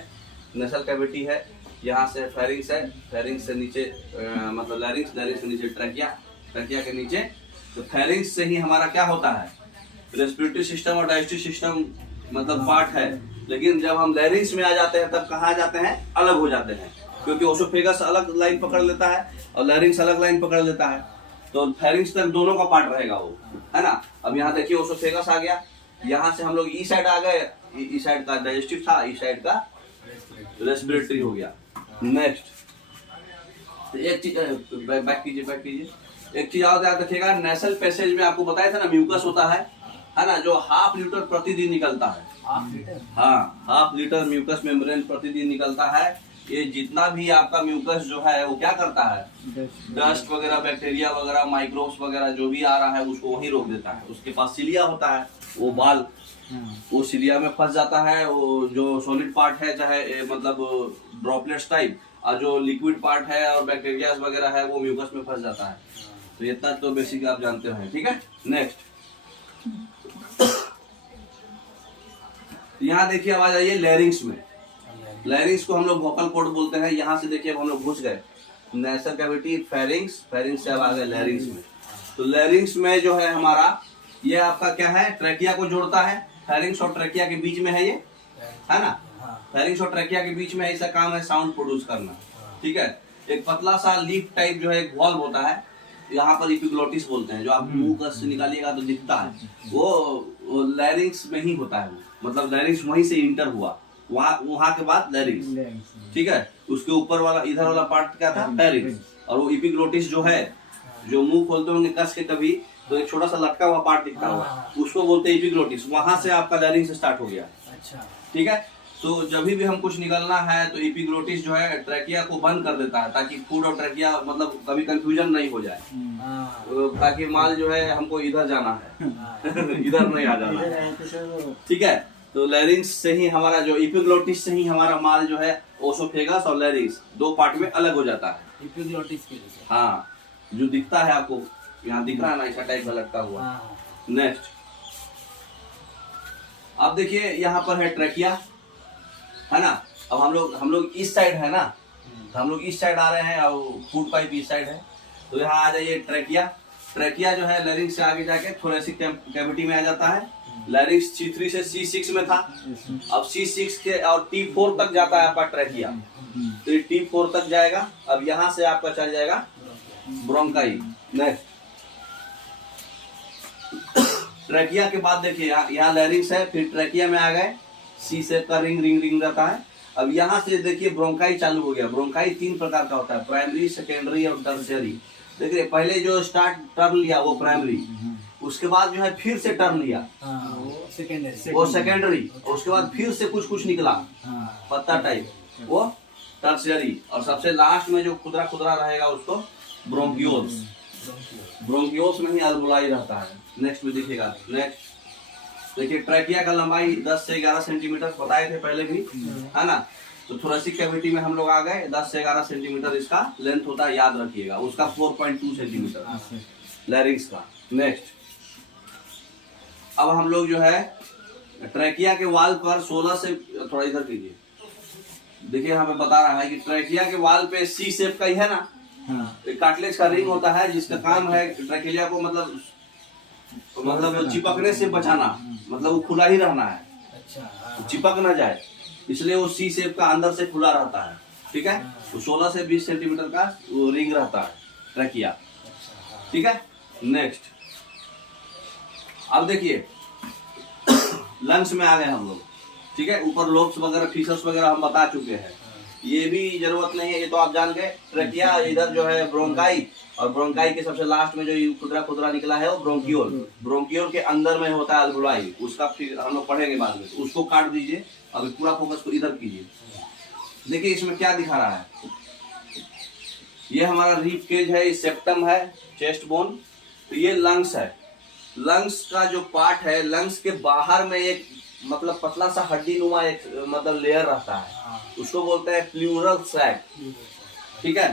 नेसल कैविटी है, यहाँ से फेरिंग्स है, फेरिंग्स से नीचे मतलब लैरिंग्स, लैरिंग्स से नीचे ट्रैकिया, ट्रैकिया के नीचे। तो फेरिंग्स से ही हमारा क्या होता है, रेस्पिरेटरी सिस्टम और डाइजेस्टिव सिस्टम मतलब पार्ट है। लेकिन जब हम लैरिंग्स में आ जाते हैं तब कहाँ आ जाते हैं, अलग हो जाते हैं, क्योंकि ओसोफेगस अलग लाइन पकड़ लेता है और लैरिंग्स अलग लाइन पकड़ लेता है। तो फेरिंग्स तक दोनों का पार्ट रहेगा वो, है ना। अब यहाँ देखिए ओसोफेगस आ गया, यहाँ से हम लोग ई साइड आ गए, ई साइड का डाइजेस्टिव था, ई साइड का रेस्पिरेटरी हो गया। नेक्स्ट एक चीज बैक कीजिए, एक चीज और याद रखिएगा, नेसल पैसेज में आपको बताया था ना म्यूकस होता है ना, जो 1/2 लीटर प्रतिदिन निकलता है। 1/2 लीटर? हाँ, 1/2 लीटर म्यूकस मेम्ब्रेन प्रतिदिन निकलता है। ये जितना भी आपका म्यूकस जो है वो क्या करता है, डस्ट वगैरह, बैक्टीरिया वगैरह, माइक्रोब्स वगैरह जो भी आ रहा है उसको वहीं रोक देता है। उसके पास सिलिया होता है, वो बाल, वो सिलिया में फंस जाता है। वो जो सॉलिड पार्ट है चाहे मतलब ड्रॉपलेट्स टाइप, और जो लिक्विड पार्ट है और बैक्टीरिया वगैरह है वो म्यूकस में फंस जाता है। तो इतना तो बेसिक आप जानते हैं। ठीक है, नेक्स्ट यहाँ देखिए आवाज आई है लैरिंग्स में। लैरिंग्स को हम लोग वोकल कॉर्ड बोलते हैं। यहाँ से देखिए अब हम लोग घुस गए नेसल कैविटी, फेरिंग्स, फेरिंग्स से अब आ गए लैरिंग्स में। तो लैरिंग्स में जो है हमारा ये आपका क्या है, ट्रैकिया को जोड़ता है। फेरिंग्स और ट्रैकिया के बीच में है ये, है ना। फेरिंग्स और ट्रैकिया के बीच में ऐसा काम है साउंड प्रोड्यूस करना। ठीक है, एक पतला सा लीफ टाइप जो है एक वॉल्व होता है, यहाँ पर इपिग्लोटिस बोलते हैं, जो आप मुंह का से निकालिएगा तो दिखता है, वो लैरिंग्स में ही होता है। वो मतलब लैरिंग्स वहीं से इंटर हुआ, वहां के बाद लैरिंग्स। ठीक है, उसके ऊपर वाला इधर वाला पार्ट क्या था, फेरिंग्स। और वो इपिग्लोटिस जो है, जो मुंह खोलते होंगे कस के तभी, तो एक छोटा सा लटका हुआ पार्ट दिखता हुआ, उसको बोलते हैं इपिग्लोटिस। वहां से आपका लैरिंग्स स्टार्ट हो गया। अच्छा, ठीक है। तो जब भी हमको कुछ निकलना है तो इपिग्लोटिस जो है ट्रैकिया को बंद कर देता है, ताकि फूड और ट्रैकिया मतलब कभी कंफ्यूजन नहीं हो जाए, ताकि माल जो है हमको इधर जाना है इधर नहीं आ जाना है। ठीक है, तो लैरिंग्स से ही हमारा जो एपिग्लोटिस से ही हमारा माल जो है ओसोफेगस और लैरिंग्स दो पार्ट में अलग हो जाता है। एपिग्लोटिस के लिए। हाँ, जो दिखता है आपको यहाँ दिख रहा है ना, ऐसा टाइप का लगता हुआ। हाँ। नेक्स्ट अब देखिए यहाँ पर है ट्रेकिया, है ना। अब हम लोग इस साइड है ना, तो हम लोग इस साइड आ रहे हैं और फूड पाइप इस साइड है। तो यहाँ आ जाइए ट्रेकिया। ट्रेकिया जो है लैरिंक्स से आगे जाके थोरेसिक कैविटी में आ जाता है। लैरिंक्स C3 से C6 में था, अब C6 के और T4 तक जाता है आपका ट्रेकिया। तो ये T4 तक जाएगा। अब यहाँ से आपका चल जाएगा ब्रोंकाई। नेक्स्ट ट्रेकिया के बाद देखिए यहाँ लैरिंक्स है, फिर ट्रेकिया में आ गए, सी शेप का रिंग रहता है। अब यहाँ से देखिए ब्रोंकाई चालू हो गया। ब्रोंकाई 3 प्रकार का होता है, प्राइमरी, सेकेंडरी और टर्शियरी। देखिए पहले जो स्टार्ट टर्न लिया वो प्राइमरी, उसके बाद जो है फिर से टर्न लिया वो सेकेंडरी, उसके बाद फिर से कुछ निकला पत्ता टाइप, वो टर्शियरी, और सबसे लास्ट में जो खुदरा खुदरा रहेगा उसको ब्रोंकियोल्स। ब्रोंकियोल्स में ही अल्वोलाई रहता है। नेक्स्ट में देखिएगा। नेक्स्ट देखिए ट्रेकिया का लंबाई 10 से 11 सेंटीमीटर बताए थे पहले भी, है ना। तो थोरेसिक कैविटी में हम लोग आ गए, 10 से 11 सेंटीमीटर इसका लेंथ होता है, याद रखिएगा। उसका 4.2 सेंटीमीटर लैरिंक्स का। नेक्स्ट अब हम लोग जो है ट्रेकिया के वाल पर 16 से, थोड़ा इधर कीजिए, देखिए यहाँ पे बता रहा है कि ट्रेकिया के वाल पे सी शेप का ही है ना, कार्टिलेज का रिंग होता है जिसका काम है ट्रेकिया को मतलब चिपकने से बचाना, मतलब वो खुला ही रहना है, अच्छा, चिपक ना जाए, इसलिए वो सी शेप का अंदर से खुला रहता है। ठीक है, तो 16 से 20 सेंटीमीटर का वो रिंग रहता है ट्रेकिया। ठीक है, नेक्स्ट अब देखिए लंग्स में आ गए हम लोग। ठीक है, ऊपर लोब्स वगैरह फीसस वगैरह हम बता चुके हैं, ये भी जरूरत नहीं है, ये तो आप जान गए। ट्रेकिया, इधर जो है ब्रोंकाई, और ब्रोंकाई के सबसे लास्ट में जो खुदरा खुदरा निकला है वो ब्रोंकियोल। ब्रोंकियोल के अंदर में होता है अल्वोलाई, उसका फिर हम लोग पढ़ेंगे बाद में, तो उसको काट दीजिए। अभी पूरा फोकस को इधर कीजिए। देखिए इसमें क्या दिखा रहा है, ये हमारा रीप केज है, सेप्टम है, चेस्ट बोन, तो ये लंग्स है। लंग्स का जो पार्ट है, लंग्स के बाहर में एक मतलब पतला सा हड्डी नुमा एक मतलब लेयर रहता है, उसको बोलते हैं प्लूरल सैक। ठीक है,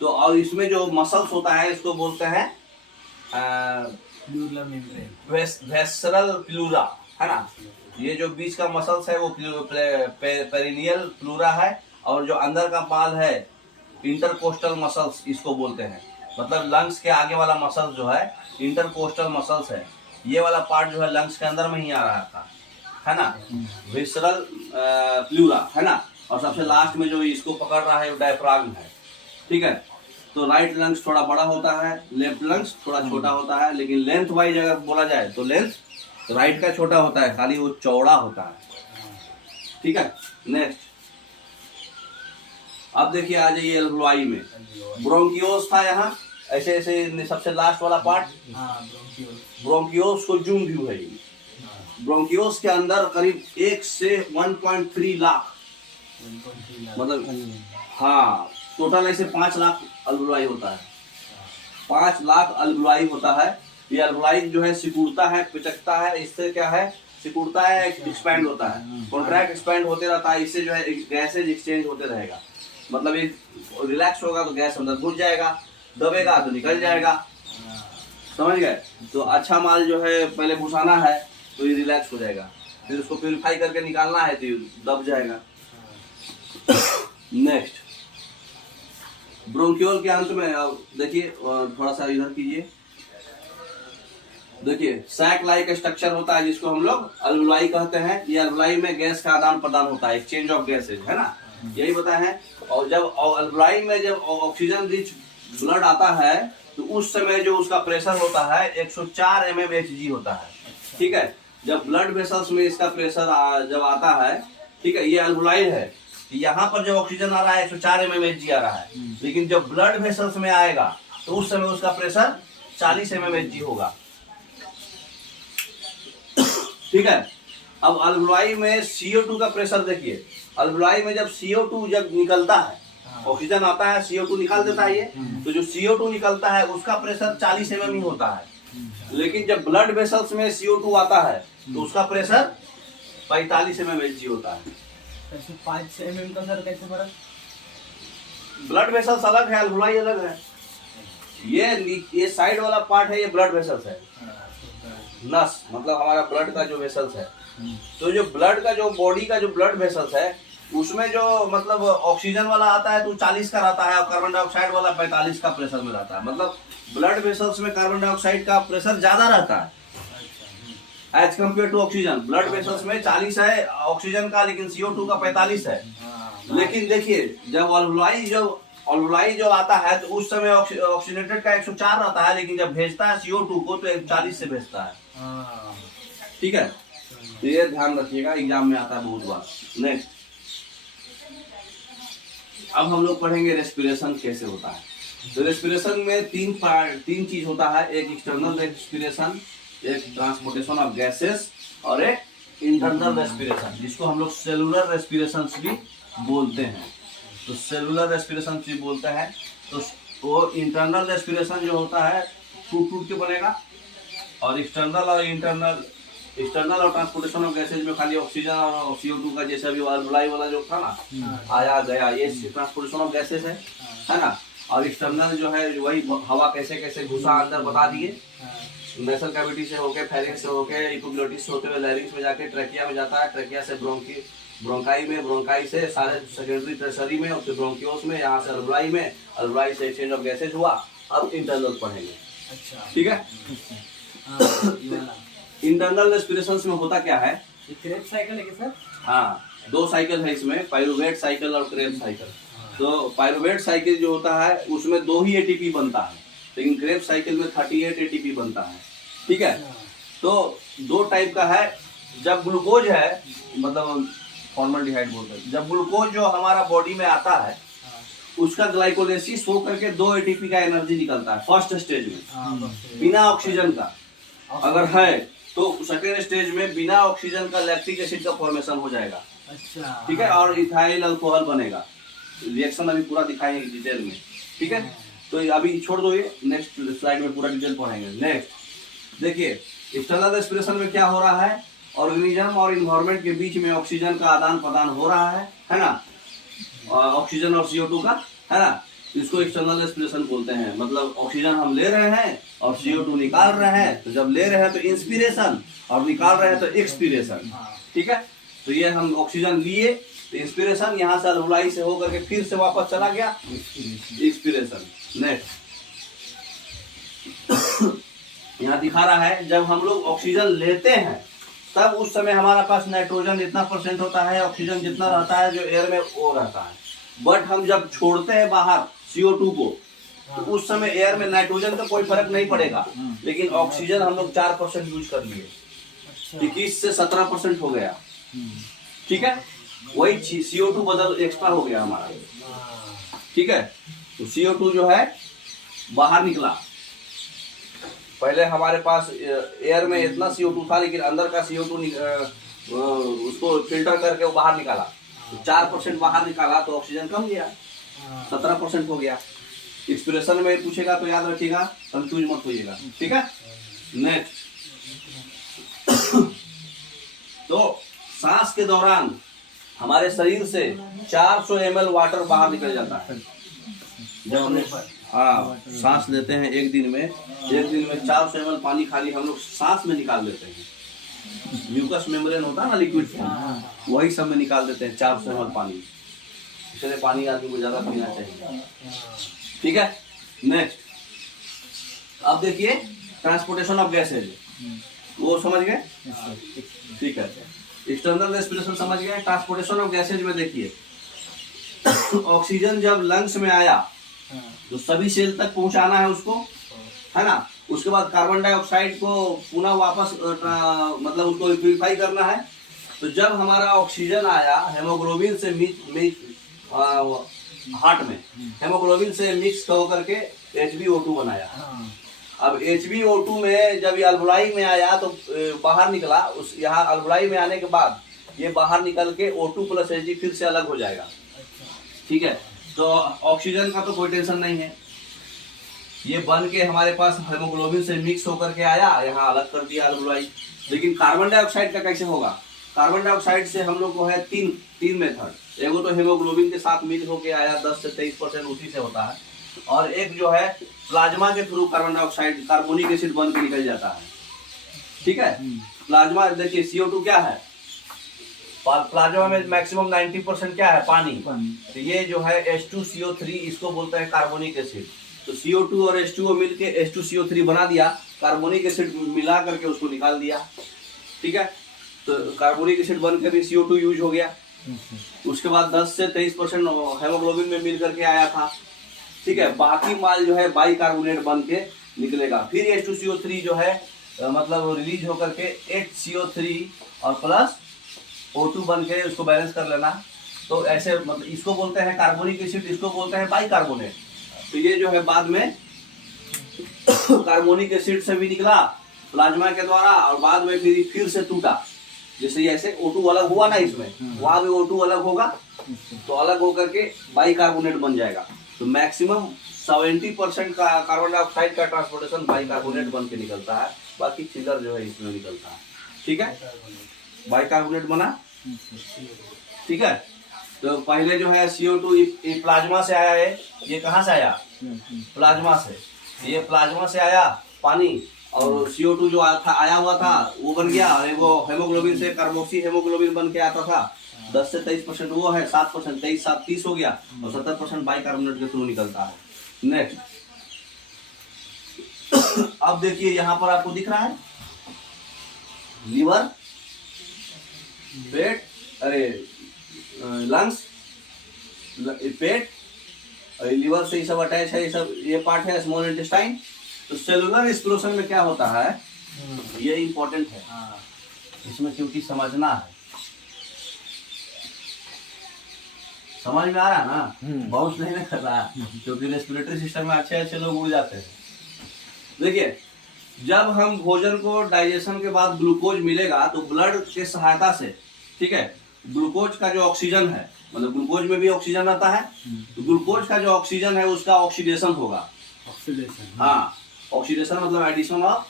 तो और इसमें जो मसल्स होता है इसको बोलते हैं वेस्सरल प्लूरा, है ना। ये जो बीच का मसल्स है वो पेरिनियल प्लूरा है, और जो अंदर का बाल है इंटरकोस्टल मसल्स इसको बोलते हैं। मतलब लंग्स के आगे वाला मसल्स जो है इंटरकोस्टल मसल्स है, ये वाला पार्ट जो है लंग्स के अंदर में ही आ रहा था, है ना, विसरल प्लूरा, है ना। और सबसे लास्ट में जो इसको पकड़ रहा है वो डायफ्राग्म है। ठीक है, तो राइट लंग्स थोड़ा बड़ा होता है, लेफ्ट लंग्स थोड़ा छोटा होता है, लेकिन लेंथ वाइज अगर बोला जाए तो लेंथ राइट का छोटा होता है, खाली वो चौड़ा होता है। ठीक है, नेक्स्ट अब देखिए आ जाइए अल्वोलाई में। ब्रोंकियोस था यहाँ, ऐसे ऐसे सबसे लास्ट वाला पार्ट ब्रोंकियोस को जूम व्यू है। ब्रोंकियोस के अंदर करीब 1 से 1.3 लाख मतलब, हाँ, टोटल ऐसे 5 लाख अल्वोलाई होता है। 5 लाख अल्वोलाई होता है। ये अल्वोलाई जो है सिकुड़ता है, पिचकता है, इससे क्या है, सिकुड़ता है, एक्सपैंड होता है, कॉन्ट्रैक्ट एक्सपैंड होते रहता है, इससे जो है गैसेज एक्सचेंज होते रहेगा। मतलब ये रिलैक्स होगा तो गैस अंदर घुस जाएगा, दबेगा तो निकल जाएगा, समझ गए। तो अच्छा माल जो है पहले घुसाना है तो ये रिलैक्स हो जाएगा, फिर उसको प्यूरिफाई करके निकालना है तो ये दब जाएगा। नेक्स्ट ब्रोंकियोल के अंत में देखिए, थोड़ा सा इधर कीजिए, देखिए सैक लाइक स्ट्रक्चर होता है जिसको हम लोग अल्वोलाई कहते हैं। ये अल्वोलाई में गैस का आदान प्रदान होता है, एक्सचेंज ऑफ गैसेज, है ना, यही बताया है। और जब अल्वोलाई में जब ऑक्सीजन रिच ब्लड आता है तो उस समय जो उसका प्रेशर होता है 104 mmHg होता है। ठीक है, जब ब्लड वेसल्स में इसका प्रेशर जब आता है, ठीक है, ये अल्वोलाई है, यहाँ पर जो ऑक्सीजन आ रहा है 104 mmHg आ रहा है, लेकिन जब ब्लड वेसल्स में आएगा तो उस समय उसका प्रेशर 40 mmHg होगा। ठीक है, अब अल्वोलाई में CO2 का प्रेशर देखिए। अल्वोलाई में जब CO2 जब निकलता है, ऑक्सीजन आता है, CO2 निकाल देता है ये, तो जो CO2 निकलता है उसका प्रेशर 40 mm ही होता है। लेकिन जब ब्लड वेसल्स में CO2 आता है तो उसका प्रेशर 45 mmHg होता है। ऐसे 5 mm का सर कैसे फर्क? ब्लड वेसल्स अलग है, अल्वुलाई अलग है। ये साइड वाला पार्ट है, ये ब्लड वेसल्स है। नस मतलब हमारा ब्लड का जो वेसल्स है। तो जो ब्लड का जो बॉडी का जो ब्लड वेसल्स है उसमें जो मतलब ऑक्सीजन वाला आता है तो 40 का रहता है और कार्बन डाइऑक्साइड वाला 45 का प्रेशर में रहता है। मतलब ब्लड वेसल्स में कार्बन डाइऑक्साइड का प्रेशर ज्यादा रहता है as compared to oxygen. Blood vessels में 40 है ऑक्सीजन का, लेकिन CO2 का 45 है। लेकिन देखिए जब अल्वुलाई जो आता है तो उस समय ऑक्सीजनेटेड का 104 रहता है, लेकिन जब भेजता है CO2 को तो 40 से भेजता है। ठीक है, तो ये ध्यान रखिएगा, एग्जाम में आता है बहुत बार। नेक्स्ट, अब हम लोग पढ़ेंगे रेस्पिरेशन कैसे होता है। तो रेस्पिरेशन में तीन चीज होता है, एक एक्सटर्नल रेस्पिरेशन, एक ट्रांसपोर्टेशन ऑफ गैसेस और एक इंटरनल रेस्पिरेशन, जिसको हम लोग सेलुलर रेस्पिरेशन भी बोलते हैं। तो सेलुलर रेस्पिरेशन भी बोलते हैं। तो वो इंटरनल रेस्पिरेशन जो होता है टूट के बनेगा, और एक्सटर्नल और ट्रांसपोर्टेशन ऑफ गैसेज में खाली ऑक्सीजन और CO2 का, जैसे अभी अल्वुलाई वाला जो था ना आया गया, ये ट्रांसपोर्टेशन ऑफ गैसेज है ना। और एक्सटर्नल जो है वही हवा कैसे कैसे घुसा अंदर बता दिए, नेसल कैविटी से होके, फेरिंक्स से होके, एपिग्लोटिस से होते हुए लैरिंक्स में जाके ट्रैकिया में जाता है, ट्रैकिया से ब्रोंकाई में, ब्रोंकाई से सारे सेकेंडरी टर्सरी में, और फिर ब्रोंकियोस में, यहाँ से अल्वुलाई में, अल्वुलाई से एक्सचेंज ऑफ गैसेज हुआ। अब इंटरनल पढ़ेंगे। अच्छा, ठीक है। इंटरनल रेस्पिरेशन में होता क्या है, ये क्रेब्स साइकिल है क्या सर? हाँ, 2 साइकिल है इसमें, पाइरूवेट साइकिल और क्रेब्स साइकिल। तो पाइरूवेट साइकिल जो होता है उसमें 2 ही ATP बनता है, लेकिन क्रेब्स साइकिल में 38 ATP बनता है। ठीक है, तो 2 टाइप का है। जब ग्लूकोज है, मतलब फॉर्मल्डिहाइड बोलते हैं, जब ग्लूकोज जो हमारा बॉडी में आता है उसका ग्लाइकोलाइसिस हो करके 2 ATP का एनर्जी निकलता है फर्स्ट स्टेज में, बिना ऑक्सीजन का। अगर है तो सेकेंड स्टेज में बिना ऑक्सीजन का लैक्टिक एसिड का फॉर्मेशन हो जाएगा। अच्छा, ठीक है, और इथाइल अल्कोहल बनेगा। रिएक्शन अभी पूरा दिखाएंगे डिटेल में। ठीक है, तो अभी छोड़ दो, ये नेक्स्ट स्लाइड में पूरा डिटेल पढ़ेंगे। नेक्स्ट देखिए, एक्सटर्नल रेस्पिरेशन में क्या हो रहा है, ऑर्गेनिज्म और इन्वायरमेंट के बीच में ऑक्सीजन का आदान प्रदान हो रहा है ना, ऑक्सीजन और CO2 का, है ना। इसको एक्सटर्नल रेस्पिरेशन बोलते हैं। मतलब ऑक्सीजन हम ले रहे हैं और CO2 निकाल रहे हैं। तो जब ले रहे हैं तो इंस्पिरेशन, और निकाल रहे हैं तो एक्सपिरेशन। ठीक है, तो ये हम ऑक्सीजन लिए तो इंस्पिरेशन, यहाँ से अल्वुलाई से होकर के फिर से वापस चला गया एक्सपिरेशन। नेक्स्ट, यहाँ दिखा रहा है जब हम लोग ऑक्सीजन लेते हैं तब उस समय हमारा पास नाइट्रोजन इतना % होता है, ऑक्सीजन जितना रहता है जो एयर में वो रहता है। बट हम जब छोड़ते हैं बाहर CO2 को तो उस समय एयर में नाइट्रोजन का कोई फर्क नहीं पड़ेगा, लेकिन ऑक्सीजन हम लोग 4% यूज कर लिए, 21 से 17% हो गया। ठीक है, वही CO2 बदल एक्स्ट्रा हो गया हमारा। ठीक है, तो CO2 जो है बाहर निकला। पहले हमारे पास एयर में इतना CO2 था, लेकिन अंदर का CO2 उसको फिल्टर करके वो बाहर निकाला, तो 4% बाहर निकाला तो ऑक्सीजन कम गया, 17% हो गया। एक्सप्रेशन में पूछेगा तो याद रखिएगा, कंफ्यूज मत होइएगा। ठीक है, नेक्स्ट, तो सांस के दौरान हमारे शरीर से 400 ml वाटर बाहर निकल जाता है। जब हमने सांस लेते हैं एक दिन में 400 ml पानी खाली हम लोग सांस में निकाल लेते हैं। म्यूकस मेम्ब्रेन होता है ना लिक्विड फॉर्म, वही सब में निकाल देते हैं 400 ml पानी। इसलिए पानी आदमी को ज्यादा पीना चाहिए। ठीक है, नेक्स्ट, अब देखिए ट्रांसपोर्टेशन ऑफ गैसेज, वो समझ गए। ठीक है, एक्सटर्नल रेस्पिरेशन समझ गए। ट्रांसपोर्टेशन ऑफ गैसेज में देखिए, ऑक्सीजन जब लंग्स में आया तो सभी सेल तक पहुंचाना है उसको, है ना। उसके बाद कार्बन डाइऑक्साइड को पुनः वापस मतलब उसको प्यूरिफाई करना है। तो जब हमारा ऑक्सीजन आया हेमोग्लोबिन से हार्ट में हेमोग्लोबिन से मिक्स होकर के HbO2 बनाया। अब HbO2 में जब ये अल्वुलाई में आया तो बाहर निकला, उस यहाँ अल्वुलाई में आने के बाद ये बाहर निकल के O2 + Hg फिर से अलग हो जाएगा। ठीक है, तो ऑक्सीजन का तो कोई टेंशन नहीं है, ये बन के हमारे पास हेमोग्लोबिन से मिक्स होकर के आया, यहाँ अलग कर दिया अल्वुलाई। लेकिन कार्बन डाइऑक्साइड का कैसे होगा, कार्बन डाइऑक्साइड से हम लोग को है तीन मेथड। एगो तो हेमोग्लोबिन के साथ मिल होके आया 10 से 23% उसी से होता है, और एक जो है प्लाज्मा के through carbon dioxide carbonic acid बन के निकल जाता है। ठीक है, प्लाज्मा देखिए CO2 क्या है, प्लाज्मा में मैक्सिमम 90% क्या है, पानी। तो ये जो है H2CO3 इसको बोलते हैं कार्बोनिक एसिड। तो CO2 और H2O मिलके H2CO3 बना दिया, कार्बोनिक एसिड मिला करके उसको निकाल दिया। ठीक है, तो कार्बोनिक एसिड बन के भी CO2 यूज हो गया। उसके बाद 10 से 23% हेमोग्लोबिन में मिल करके आया था। ठीक है, बाकी माल जो है बाइकार्बोनेट बन के निकलेगा। फिर H2CO3 जो है मतलब रिलीज होकर के HCO3 और प्लस O2 बन के उसको बैलेंस कर लेना। तो ऐसे मतलब इसको बोलते हैं कार्बोनिक एसिड, इसको बोलते हैं बाइकार्बोनेट। तो ये जो है बाद में कार्बोनिक एसिड से भी निकला प्लाज्मा के द्वारा, और बाद में फिर से टूटा। जैसे ऐसे O2 अलग हुआ ना इसमें, वहां भी O2 अलग होगा, तो अलग होकर के बाइकार्बोनेट बन जाएगा। तो मैक्सिमम 70% का कार्बन डाइऑक्साइड का ट्रांसपोर्टेशन बाइकार्बोनेट बन के निकलता है, बाकी चिलर जो है इसमें निकलता है। ठीक है, बाइकार्बोनेट बना। ठीक है, तो पहले जो है CO2 ये प्लाज्मा से आया है। ये कहाँ से आया, प्लाज्मा से। ये प्लाज्मा से आया पानी, और CO2 जो आया हुआ था वो बन गया, और वो हेमोग्लोबिन से कार्बोक्सी हेमोग्लोबिन बन के आता था। 10 से 23% वो है, 7% 23 7 30 हो गया, और 70% बाइकार्बोनेट के थ्रू निकलता है। नेक्स्ट, अब देखिए यहाँ पर आपको दिख रहा है लीवर, पेट, अरे लंग्स, पेट, लीवर से ये सब अटैच है, ये सब ये पार्ट है स्मॉल इंटेस्टाइन। तो सेलुलर एक्सप्लोशन में क्या होता है, ये इंपॉर्टेंट है इसमें, क्योंकि समझना है। समझ में आ रहा है ना, बाउंस नहीं कर रहा है, क्योंकि रेस्पिरेटरी सिस्टम में अच्छे लोग उड़ जाते हैं। देखिए, जब हम भोजन को डाइजेशन के बाद ग्लूकोज मिलेगा तो ब्लड के सहायता से, ठीक है, ग्लूकोज का जो ऑक्सीजन है, मतलब ग्लूकोज में भी ऑक्सीजन रहता है, तो ग्लूकोज का जो ऑक्सीजन है उसका ऑक्सीडेशन होगा। ऑक्सीडेशन, हाँ, ऑक्सीडेशन मतलब addition of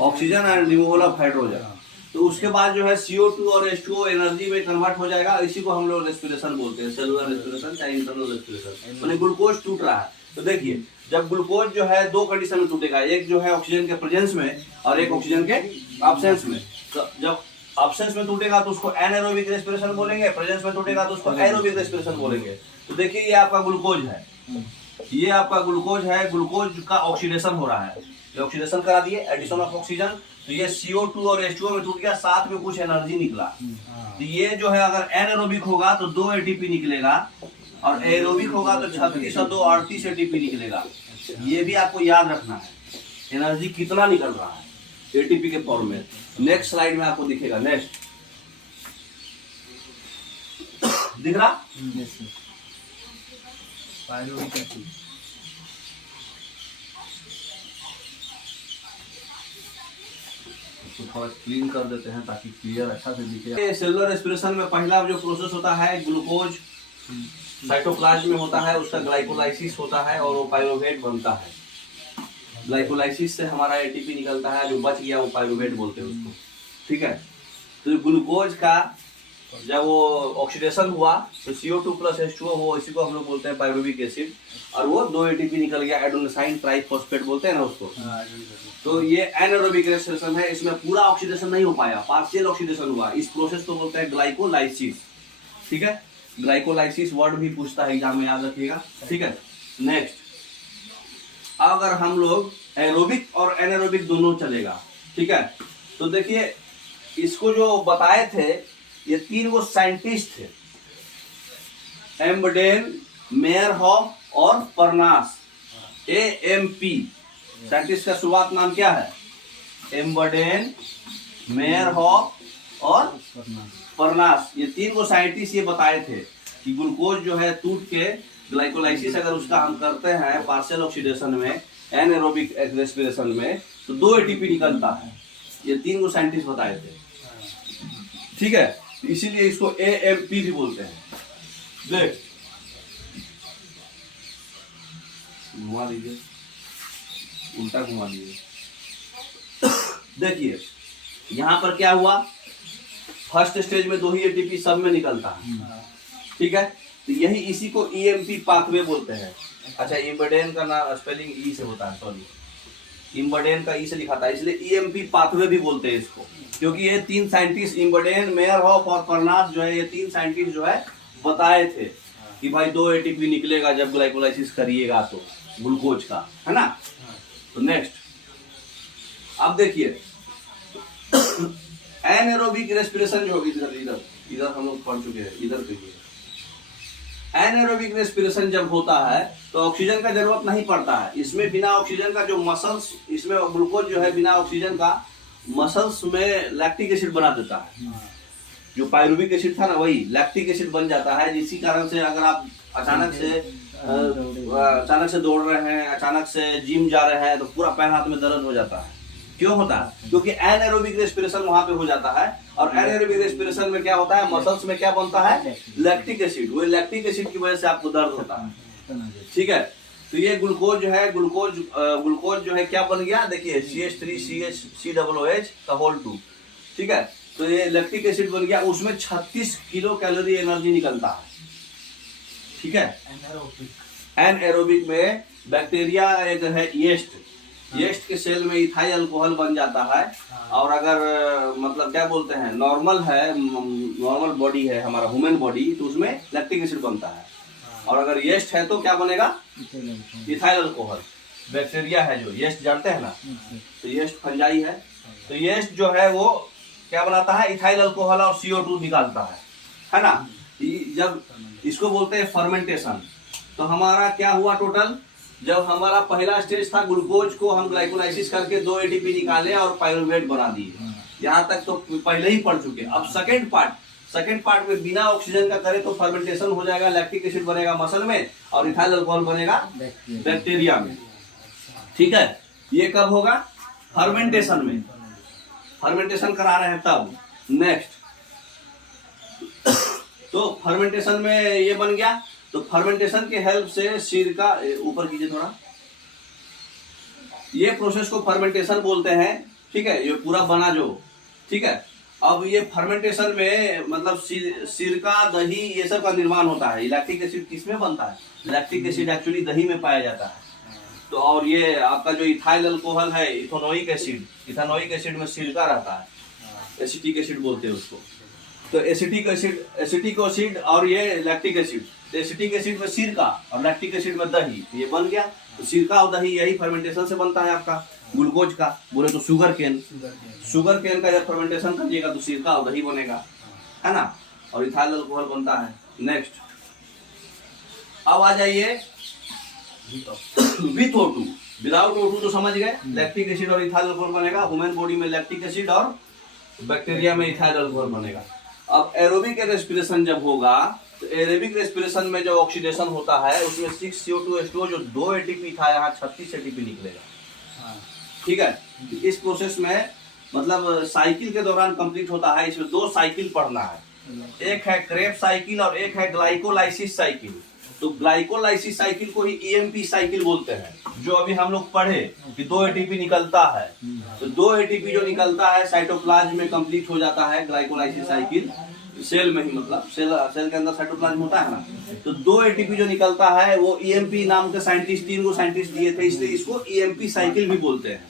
oxygen and removal of hydrogen. तो उसके बाद जो है CO2 और H2O एनर्जी में कन्वर्ट हो जाएगा। इसी को हम लोग रेस्पिरेशन बोलते हैं, सेलुलर रेस्पिरेशन चाहे इंटरनल रेस्पिरेशन। मैंने ग्लूकोज टूट रहा है, तो देखिए जब ग्लूकोज जो है दो कंडीशन में टूटेगा, एक जो है ऑक्सीजन के प्रेजेंस में और एक ऑक्सीजन के एब्सेंस में। तो जब एब्सेंस में टूटेगा तो उसको एनाएरोबिक रेस्पिरेशन बोलेंगे, प्रेजेंस में टूटेगा तो उसको एरोबिक रेस्पिरेशन बोलेंगे। तो देखिए ये आपका ग्लूकोज है, ये आपका ग्लूकोज है, ग्लूकोज का ऑक्सीडेशन हो रहा है, ये ऑक्सीडेशन करा दिए, एडिशन ऑफ ऑक्सीजन। तो ये CO2 और H2O में टूट गया, साथ में कुछ एनर्जी निकला। तो ये जो है अगर एनाएरोबिक होगा तो 2 ATP निकलेगा, और एरोबिक होगा तो 36 और 2 38 ATP निकलेगा। ये भी आपको याद रखना है, एनर्जी कितना निकल रहा है ATP के फॉर्म में। नेक्स्ट स्लाइड में आपको दिखेगा। नेक्स्ट दिख रहा, तो थोड़ा क्लीन कर देते हैं ताकि क्लियर अच्छा से दिखे। सेलुलर रेस्पिरेशन में पहला जो प्रोसेस होता है, ग्लूकोज साइटोप्लाज्म में होता है, उसका ग्लाइकोलाइसिस होता है और वो पाइरुवेट बनता है। ग्लाइकोलाइसिस से हमारा ATP निकलता है, जो बच गया वो पाइरुवेट बोलते हैं उसको। ठीक है, तो ग्लूकोज का जब वो ऑक्सीडेशन हुआ तो CO2 प्लस H2O वो, इसी को हम लोग बोलते हैं पाइरुविक एसिड, और वो 2 ATP निकल गया, एडेनोसाइन ट्राइफॉस्फेट बोलते हैं ना उसको। तो ये एनाएरोबिक रेस्पिरेशन है, इसमें पूरा ऑक्सीडेशन नहीं हो पाया, पार्शियल ऑक्सीडेशन हुआ। इस प्रोसेस को बोलते हैं ग्लाइकोलाइसिस। ठीक है, ग्लाइकोलाइसिस वर्ड भी पूछता है एग्जाम में, याद रखिएगा। ठीक है, नेक्स्ट, अगर हम लोग एरोबिक और एनाएरोबिक दोनों चलेगा। ठीक है, तो देखिए इसको जो बताए थे ये 3 वो साइंटिस्ट थे, एम्बडेन, मेयरहॉफ और परनास, AMP। साइंटिस्ट का शुरुआत नाम क्या है, एम्बडेन, मेयरहॉफ और परनास। ये 3 वो साइंटिस्ट ये बताए थे कि ग्लूकोज जो है टूट के ग्लाइकोलाइसिस अगर उसका हम करते हैं पार्शियल ऑक्सीडेशन में, एनाएरोबिक रेस्पिरेशन में, तो 2 ATP निकलता है। ये 3 वो साइंटिस्ट बताए थे। ठीक है, इसीलिए इसको AMP भी बोलते हैं। देख, घुमा दीजिए, उल्टा घुमा दीजिए। देखिए यहाँ पर क्या हुआ, फर्स्ट स्टेज में 2 ही एटीपी सब में निकलता है, ठीक है। तो यही इसी को ईएमपी पाथवे बोलते हैं। अच्छा, इम्बेडेन का नाम स्पेलिंग ई से होता है, सॉरी, इम्बेडेन का ई से लिखा था, इसलिए ईएमपी पाथवे भी बोलते हैं इसको, क्योंकि ये 3 साइंटिस्ट इम्बेडेन, मेयरहोफ और परनाथ जो है, ये 3 साइंटिस्ट जो है बताए थे कि भाई 2 एटीपी निकलेगा जब ग्लाइकोलाइसिस करिएगा तो ग्लूकोज का, है ना। तो नेक्स्ट अब देखिए एनएरोबिक रेस्पिरेशन जो होगी, इधर हम लोग पढ़ चुके हैं, इधर कहिए। एनएरोबिक रेस्पिरेशन जब होता है तो ऑक्सीजन का जरूरत नहीं पड़ता है। इसमें बिना ऑक्सीजन का जो मसल्स, इसमें ग्लूकोज जो है बिना ऑक्सीजन का मसल्स में लैक्टिक एसिड बना देता है। जो पायरुविक एसिड था ना, वही लैक्टिक एसिड बन जाता है, जिसकी कारण से अगर आप अचानक से दौड़ रहे हैं, अचानक से जिम जा रहे हैं, तो पूरा पैर हाथ में दर्द हो जाता है। क्यों होता है? क्योंकि एनएरोबिक रेस्पिरेशन वहां पे हो जाता है, और एनएरोबिक रेस्पिरेशन में क्या होता है, मसल्स में क्या बनता है, लैक्टिक एसिड। वो लैक्टिक एसिड की वजह से आपको दर्द होता है, ठीक है। तो ये ग्लूकोज जो है, ग्लूकोज जो है क्या बन गया, देखिए CH3COOH का होल 2, ठीक है। तो ये लैक्टिक एसिड बन गया, उसमें 36 किलो कैलोरी एनर्जी निकलता है, ठीक है। एनएरोबिक में बैक्टीरिया एक है यीस्ट के सेल में इथाइल अल्कोहल बन जाता है, और अगर मतलब क्या बोलते हैं, नॉर्मल बॉडी है हमारा ह्यूमन बॉडी, तो उसमें लैक्टिक एसिड बनता है। और अगर यीस्ट है तो क्या बनेगा, इथाइल अल्कोहल। बैक्टीरिया है जो यीस्ट, जानते हैं ना, तो यीस्ट फंजाई है, तो यीस्ट जो है वो क्या बनाता है, इथाइल अल्कोहल और CO2 निकालता है ना। जब इसको बोलते हैं फर्मेंटेशन। तो हमारा क्या हुआ टोटल, जब हमारा पहला स्टेज था, ग्लूकोज को हम ग्लाइकोलाइसिस करके 2 एटीपी निकाले और पायरुवेट बना दिए, यहाँ तक तो पहले ही पढ़ चुके। अब सेकंड पार्ट में बिना ऑक्सीजन का करे तो फर्मेंटेशन हो जाएगा, लैक्टिक एसिड बनेगा मसल में और इथाइल अल्कोहल बनेगा बैक्टीरिया में, ठीक है। ये कब होगा, फर्मेंटेशन में, फर्मेंटेशन करा रहे हैं तब। नेक्स्ट, तो फर्मेंटेशन में ये बन गया, तो फर्मेंटेशन के हेल्प से सिरका, ऊपर कीजिए थोड़ा, ये प्रोसेस को फर्मेंटेशन बोलते हैं, ठीक है। ये पूरा बना जो, ठीक है। अब ये फर्मेंटेशन में मतलब सिरका, दही, ये सब का निर्माण होता है। लैक्टिक एसिड किसमें बनता है, लैक्टिक एसिड एक्चुअली दही में पाया जाता है। तो और ये आपका जो इथाइल अल्कोहल है, इथेनोइक एसिड में सिरका रहता है, एसिटिक एसिड बोलते हैं उसको। तो एसिटिक एसिड और ये लैक्टिक एसिड, तो एसिटिक एसिड में सिरका और लैक्टिक एसिड में दही, ये बन गया। तो सिरका और दही यही फर्मेंटेशन से बनता है आपका ग्लूकोज का, बोले तो शुगर केन का जब फर्मेंटेशन करिएगा तो सिरका और दही बनेगा, है ना, और इथाइल अल्कोहल बनता है। नेक्स्ट, अब आ जाइए विथ O2, विदाउट O2 तो समझ गए, लैक्टिक एसिड और इथाइल अल्कोहल बनेगा। ह्यूमन बॉडी में लैक्टिक एसिड और बैक्टीरिया में इथाइल अल्कोहल बनेगा। अब एरोबिक रेस्पिरेशन जब होगा, तो एरोबिक रेस्पिरेशन में जब ऑक्सीडेशन होता है, उसमें 6CO2H2O जो 2 एटीपी था, यहाँ 36 एटीपी निकलेगा, ठीक है। इस प्रोसेस में मतलब साइकिल के दौरान कंप्लीट होता है। इसमें 2 साइकिल पढ़ना है, एक है क्रेब्स साइकिल और एक है ग्लाइकोलाइसिस साइकिल। तो ग्लाइकोलाइसिस साइकिल को ही ईएमपी साइकिल बोलते हैं, जो अभी हम लोग पढ़े कि 2 एटीपी निकलता है। तो 2 एटीपी जो निकलता है साइटोप्लाज्म में कंप्लीट हो जाता है ग्लाइकोलाइसिस साइकिल, सेल में ही, मतलब सेल के अंदर साइटोप्लाज्म होता है ना। तो 2 एटीपी जो निकलता है वो ईएमपी नाम के साइंटिस्ट, 3 साइंटिस्ट दिए थे, इसलिए इसको ईएमपी साइकिल भी बोलते हैं,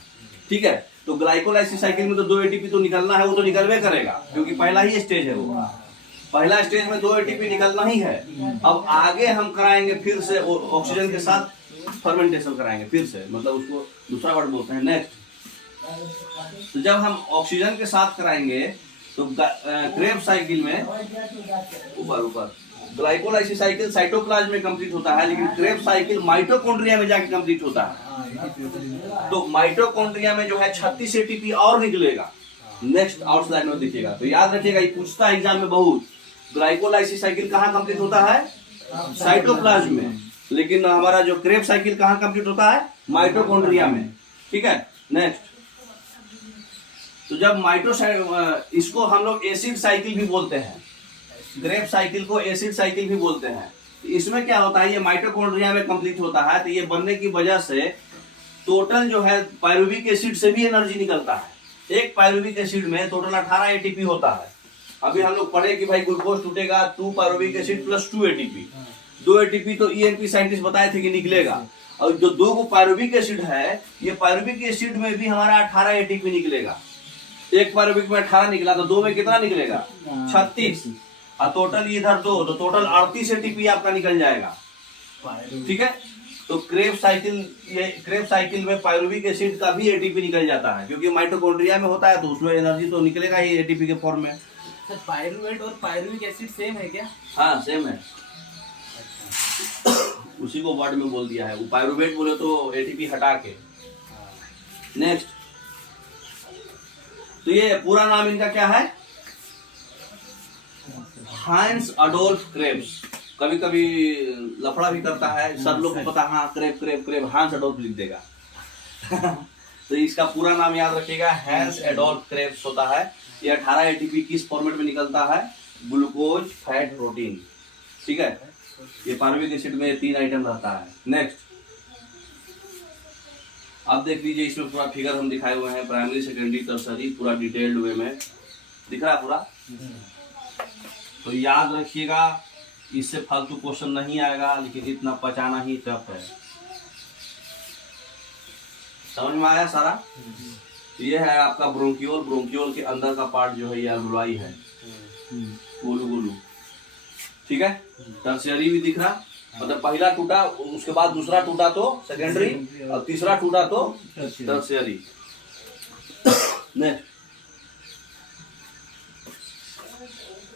ठीक है। तो ग्लाइकोलाइसिस साइकिल में तो 2 एटीपी तो निकलना है, वो तो निकलवे करेगा, क्योंकि पहला ही स्टेज है वो। पहला स्टेज में 2 एटीपी निकलना ही है। अब आगे हम कराएंगे फिर से ऑक्सीजन के साथ फर्मेंटेशन कराएंगे फिर से, मतलब उसको दूसरा वर्ड बोलते हैं नेक्स्ट। तो जब हम ऑक्सीजन के साथ कराएंगे तो क्रेब्स साइकिल में ऊपर ग्लाइकोलाइसिस साइकिल साइटोप्लाज्म में कंप्लीट होता है, लेकिन क्रेब्स साइकिल माइटोकॉन्ड्रिया में जाके कंप्लीट होता है। तो माइटोकॉन्ड्रिया में जो है 36 एटीपी और निकलेगा। नेक्स्ट आउट स्लाइड में देखिएगा, तो याद रखिएगा, ये पूछता है एग्जाम में बहुत। ग्लाइकोलाइसिस साइकिल कहाँ कंप्लीट होता है, साइटोप्लाज्म में, लेकिन हमारा जो क्रेब्स साइकिल कहाँ कंप्लीट होता है, माइटोकॉन्ड्रिया में, ठीक है। नेक्स्ट, तो जब इसको हम लोग एसिड साइकिल भी बोलते हैं, क्रेब्स साइकिल को एसिड साइकिल भी बोलते हैं। इसमें क्या होता है, ये माइटोकॉन्ड्रिया में कंप्लीट होता है। तो ये बनने की वजह से टोटल जो है पायरुविक एसिड से भी एनर्जी निकलता है। एक पायरुविक एसिड में टोटल 18 एटीपी होता है, अभी हम लोग पढ़े कि भाई ग्लूकोज टूटेगा 2 pyruvic acid plus 2 ATP. 2 ATP तो ईएनपी साइंटिस्ट बताए थे कि निकलेगा, और जो 2 को पायरुविक एसिड है, ये पायरुविक एसिड में भी हमारा 18 एटीपी निकलेगा। एक पायरुविक में 18 निकला तो 2 में कितना निकलेगा? 36, और टोटल इधर 2, तो टोटल 38 एटीपी आपका निकल जाएगा। ठीक है, तो क्रेब्स साइकिल में पायरुविक एसिड का भी एटीपी निकल जाता है, क्योंकि माइटोकॉन्ड्रिया में होता है तो उसमें एनर्जी तो निकलेगा ही एटीपी के फॉर्म में। सर पायरुवेट और पायरुविक एसिड सेम है क्या? हाँ सेम है, उसी को वर्ड में बोल दिया है। वो पायरुवेट बोले तो एटीपी हटा के। नेक्स्ट, तो ये पूरा नाम इनका क्या है? हांस अडोल्फ क्रेब्स। कभी कभी लफड़ा भी करता है, सब लोग को पता, हाँ क्रेब क्रेब क्रेब, हांस अडोल्फ लिख देगा। तो इसका पूरा नाम याद रखिएगा, हैंस एडोल्फ क्रेब्स होता है। ये 18 एटीपी किस फॉर्मेट में निकलता है? Glucose, fat, protein. ठीक है, ये पायरुविक एसिड में 3 आइटम रहता है। नेक्स्ट, अब देख लीजिए, इसमें पूरा फिगर हम दिखाए हुए हैं, प्राइमरी, सेकेंडरी, टर्सरी, पूरा डिटेल्ड वे में दिख रहा है पूरा। तो याद रखिएगा, इससे फालतू क्वेश्चन नहीं आएगा, लेकिन इतना पचाना ही टफ है। समझ में आया सारा? तो ये है आपका ब्रोंकियोल। ब्रोंकियोल के अंदर का पार्ट जो है ये अल्वुलाई है, गोलू गोलू। ठीक है, टर्शियरी भी दिख रहा, मतलब पहला टूटा, उसके बाद दूसरा टूटा तो सेकेंडरी, और तीसरा टूटा तो टर्शियरी। नेक्स्ट,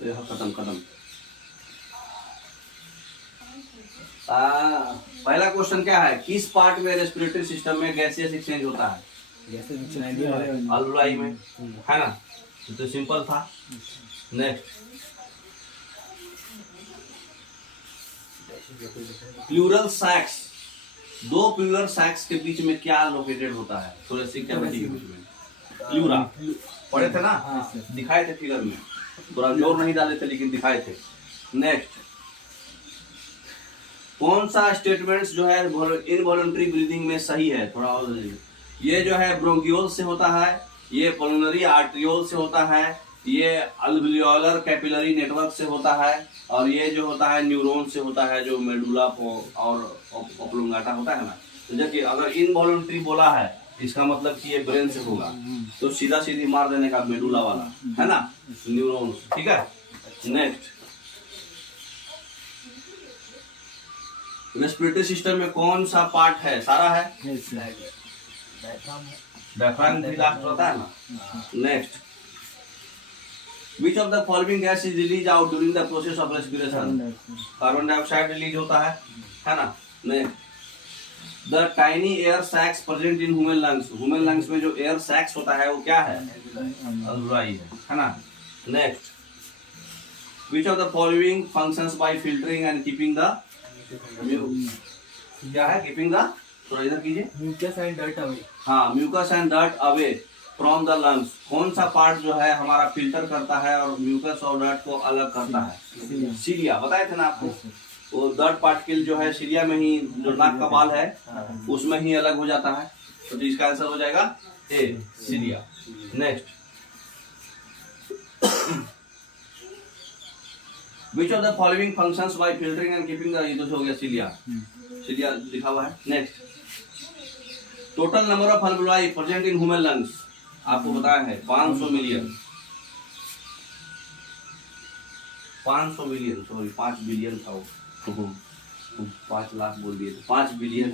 खत्म खत्म। पहला क्वेश्चन क्या है? किस पार्ट में रेस्पिरेटरी सिस्टम में गैसियस एक्सचेंज होता है? अल्वुलाई में, है ना? तो सिंपल था। Next, pleural sacs. 2 pleural sacs के बीच में क्या लोकेटेड होता है? थोरेसिक कैविटी के बीच में प्लूरा। पढ़े थे ना, दिखाए थे फिगर में, थोड़ा जोर नहीं डाले थे लेकिन दिखाए थे। नेक्स्ट, कौन सा स्टेटमेंट्स जो है इनवॉलंटरी ब्रीदिंग में सही है? थोड़ा और, ये जो है ब्रोंकियोल से होता है, ये पल्मोनरी आर्ट्रियोल से होता है, ये अल्वियोलर कैपिलरी नेटवर्क से होता है, और ये जो होता है न्यूरॉन से होता है, जो मेडुला और ऑब्लोंगाटा होता है ना। तो जबकि अगर इनवॉलंटरी बोला है, इसका मतलब कि ये ब्रेन से होगा, तो सीधा सीधी मार देने का मेडुला वाला, है ना, न्यूरॉन। ठीक है। नेक्स्ट, रेस्पिरेटरी सिस्टम में कौन सा पार्ट है? सारा है, डायफ्राम भी लास्ट होता है ना। Next, Which of the following gas is released out during the process of respiration? Carbon dioxide release होता है ना। Next, the tiny air sacs present in human lungs. Human lungs में जो एयर सैक्स होता है वो क्या है? अल्वुलाई है ना। Next, which of the following functions by filtering and keeping the क्या है? कीपिंग द, थोड़ा इधर कीजिए, म्यूकस एंड डर्ट अवे। हाँ, mucus and dirt away from the lungs. कौन सा पार्ट जो है हमारा फिल्टर करता है और म्यूकस और डर्ट को अलग करता है? सीलिया। बताए थे ना आपको, वो डर्ट पार्टिकल जो है सीलिया में ही, जो नाक का बाल है उसमें ही अलग हो जाता है। तो इसका आंसर हो जाएगा A, cilia. Next, Which of the following functions by filtering and keeping the, ये तो हो गया सीलिया, सीलिया लिखा हुआ है। Next, total number of alveoli present in human lungs आपको बताया है 500 मिलियन। 500 मिलियन, सॉरी 5 बिलियन था वो, 5 लाख बोल दिए, 5 बिलियन,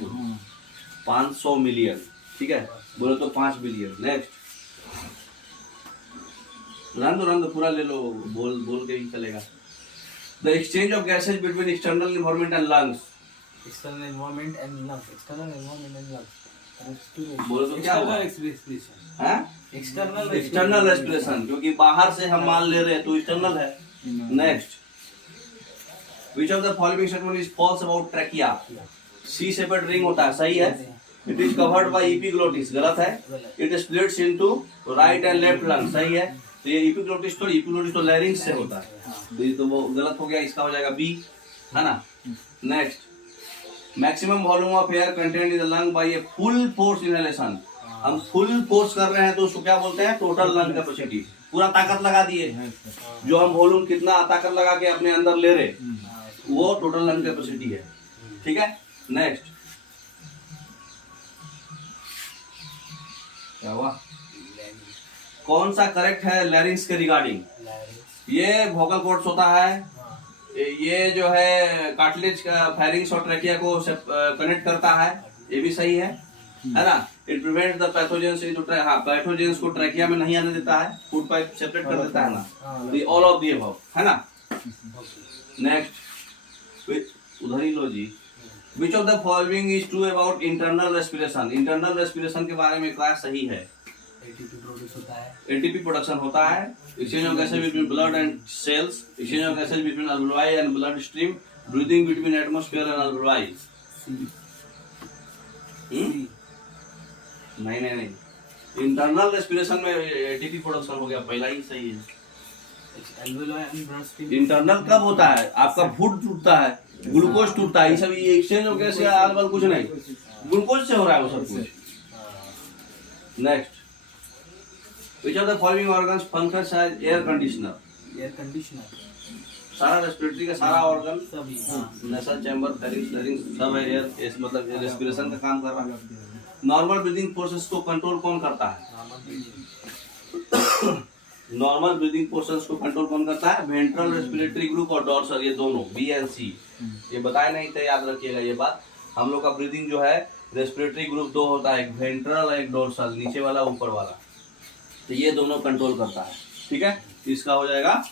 500 मिलियन। ठीक है, बोलो तो 5 बिलियन। नेक्स्ट, रन दो पूरा ले लो, बोल के ही चलेगा। The exchange of gases between external environment and lungs. External environment and lungs. External environment and lungs, बोलो तो क्या होगा? एक्सटर्नल रेस्पिरेशन, क्योंकि बाहर से हम मान ले रहे हैं तो एक्सटर्नल है। Next, which of the following statement is false about trachea? C shaped ring होता है, सही है। It is covered by epiglottis, गलत है। It splits into right and left lung, सही है। तो ये एपिग्लोटिस तो लैरिंक्स से होता है, तो ये तो वो गलत हो गया, इसका हो जाएगा बी, है ना। Next, maximum volume of air content in the lung by a full force inhalation. हम फुल फोर्स कर रहे हैं तो उसको क्या बोलते हैं? Total lung capacity. पूरा ताकत लगा दिए, जो हम वॉल्यूम कितना ताकत लगा के अपने अंदर ले रहे, वो टोटल लंग कैपेसिटी है। ठीक है, नेक्स्ट क्या हुआ, कौन सा करेक्ट है लैरिंग्स के रिगार्डिंग? ये वोकल कॉर्ड्स होता है, ये जो है कार्टिलेज का फेरिंग्स और ट्रैकिया को कनेक्ट करता है, ये भी सही है ना। It prevent the pathogens into हाँ, पैथोजेंस को ट्रैकिया में नहीं आने देता है, फूड पाइप सेपरेट कर देता है ना। ऑल ऑफ दी अबव है ना। नेक्स्ट उधर ही लो जी। Which of the following is true about internal respiration? Internal respiration के बारे में क्या सही है? एटीपी प्रोड्यूस होता है, एटीपी प्रोडक्शन होता है, exchange of gases between blood and cells, exchange of gases between alveoli and blood stream, breathing between atmosphere and alveoli. नहीं, इंटरनल रेस्पिरेशन में एटीपी प्रोडक्शन हो गया, पहला ही सही है। इंटरनल कब होता है? आपका फूड टूटता है, ग्लूकोज टूटता है, ये सब ये एक्सचेंज ऑफ गैस या आल कुछ नहीं, ग्लूकोज से हो रहा है वो सब कुछ। Next, which of the following organs functions as air conditioner? Air conditioner सारा रेस्पिरेटरी का सारा ऑर्गन, सभी, नेसल चैम्बर, फेरिंक्स, लैरिंक्स सब है एयर, मतलब रेस्पिरेशन का काम कर रहा है। नॉर्मल ब्रीदिंग प्रोसेस को कंट्रोल कौन करता है? नॉर्मल ब्रीदिंग प्रोसेस को कंट्रोल कौन करता है? वेंट्रल रेस्पिरेटरी ग्रुप और डॉर्सल, ये दोनों बी एंड सी। ये बताए नहीं थे, याद रखिएगा ये बात। हम लोग का ब्रीदिंग जो है रेस्पिरेटरी ग्रुप दो होता है, एक वेंट्रल एक डॉर्सल, नीचे वाला ऊपर वाला, तो ये दोनों कंट्रोल करता है। ठीक है, इसका हो जाएगा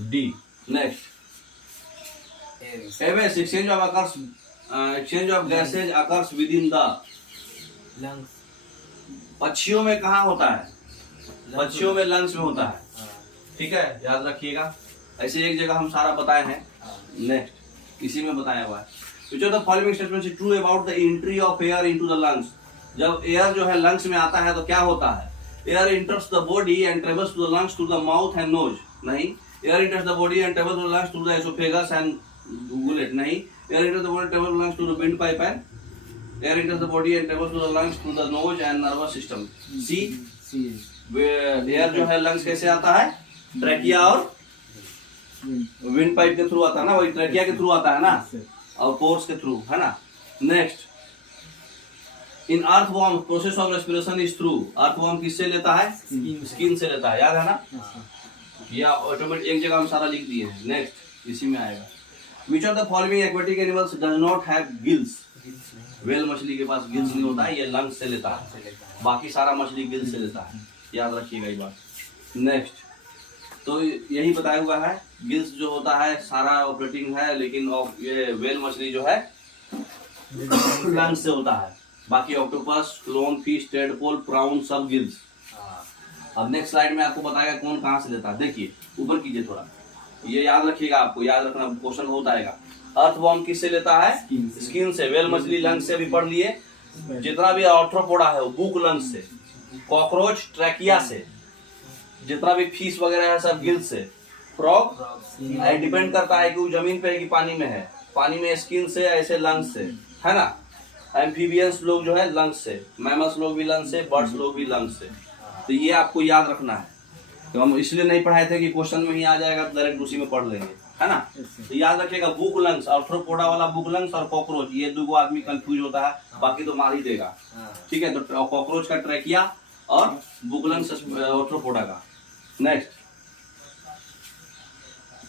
D. Next, exchange of gases occurs with in the lungs. पक्षियों में कहाँ होता है? पक्षियों में लंग्स में होता है। ठीक है, याद रखिएगा। ऐसे एक जगह हम सारा बताए हैं। नेक्स्ट, इसी में बताया हुआ है। Which of the following statements is true about the entry of air into the lungs? जब एयर जो है लंग्स में आता है तो क्या होता है? Air enters the body and travels to the lungs through the mouth and nose. नहीं, air enters the body and travels to the lungs through the esophagus and gullet. नहीं, air enters the body and travels to the lungs through the windpipe and air enters the body and travels to the lungs through the nose and nervous system. C. Air जो है lungs कैसे आता है? Trachea और wind pipe के through आता है ना, वही ट्रैकिया के थ्रू आता है ना, और पोर्स के थ्रू, है ना। Next, in earthworm process of respiration is through. Earthworm किससे लेता है? स्किन से लेता है, याद है ना। या ऑटोमेटिक एक जगह हम सारा लिख दिए हैं। नेक्स्ट, इसी में आएगा। विच of the following aquatic animals does not have gills? Well मछली के पास गिल्स नहीं होता है, ये लंग्स से लेता है, बाकी सारा मछली गिल्स से लेता है, याद रखिएगा ये बात। नेक्स्ट, तो यही बताया हुआ है, गिल्स जो होता है सारा ऑपरेटिंग है, लेकिन ये वेल मछली जो है लंग्स से होता है, बाकी octopus, clown fish, tadpole, brown सब गिल्स। अब नेक्स्ट स्लाइड में आपको बताएगा कौन कहाँ से लेता है। देखिए, ऊपर कीजिए थोड़ा, ये याद रखिएगा, आपको याद रखना, क्वेश्चन होता है। अर्थवॉर्म किससे लेता है? स्किन से। वेल मछली लंग्स से भी पढ़ लिए। जितना भी आर्थ्रोपोडा है वो बुक लंग्स से, कॉकरोच ट्रैकिया से, जितना भी फिश वगैरह है सब गिल्स से। फ्रॉग डिपेंड करता है कि वो जमीन पे है कि पानी में है, पानी में स्किन से, ऐसे लंग्स से, है ना। एम्फीबियंस लोग जो है लंग्स से, मैमल्स लोग भी लंग्स से, बर्ड्स लोग भी लंग्स से। तो ये आपको याद रखना है। तो हम इसलिए नहीं पढ़ाए थे कि क्वेश्चन में ही आ जाएगा तो डायरेक्ट उसी में पढ़ लेंगे, है ना। तो याद रखिएगा, बुक लंग्स, आर्थ्रोपोडा वाला बुक लंग्स और कॉकरोच, ये दो आदमी कंफ्यूज होता है, बाकी तो मार ही देगा। ठीक है, तो कॉकरोच का ट्रैकिया और बुक लंग्स आर्थ्रोपोडा का। नेक्स्ट,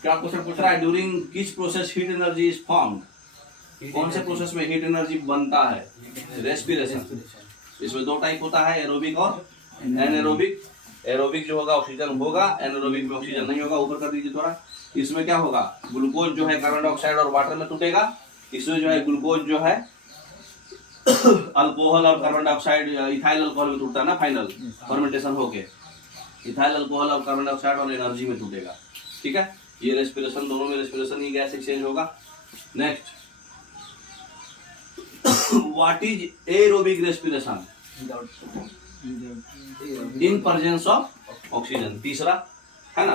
क्या क्वेश्चन पूछ रहा है? ड्यूरिंग किस process heat energy is formed? कौन से प्रोसेस में हीट एनर्जी बनता है? रेस्पिरेशन। इसमें दो टाइप होता है, एरोबिक और एनारोबिक। एरोबिक जो होगा ऑक्सीजन होगा, एनारोबिक में ऑक्सीजन नहीं होगा। ऊपर कर दीजिए थोड़ा। इसमें क्या होगा? ग्लूकोज जो है कार्बन डाइऑक्साइड और वाटर में टूटेगा। इसमें जो है ग्लूकोज जो है अल्कोहल और कार्बन डाइऑक्साइड, इथाइल अल्कोहल में टूटता है ना, फाइनल फर्मेंटेशन होके इथाइल अल्कोहल और कार्बन डाइऑक्साइड और एनर्जी में टूटेगा। ठीक है, ये रेस्पिरेशन, दोनों में रेस्पिरेशन ही गैस एक्सचेंज होगा। Next, what is aerobic respiration? In presence of oxygen, तीसरा, है ना।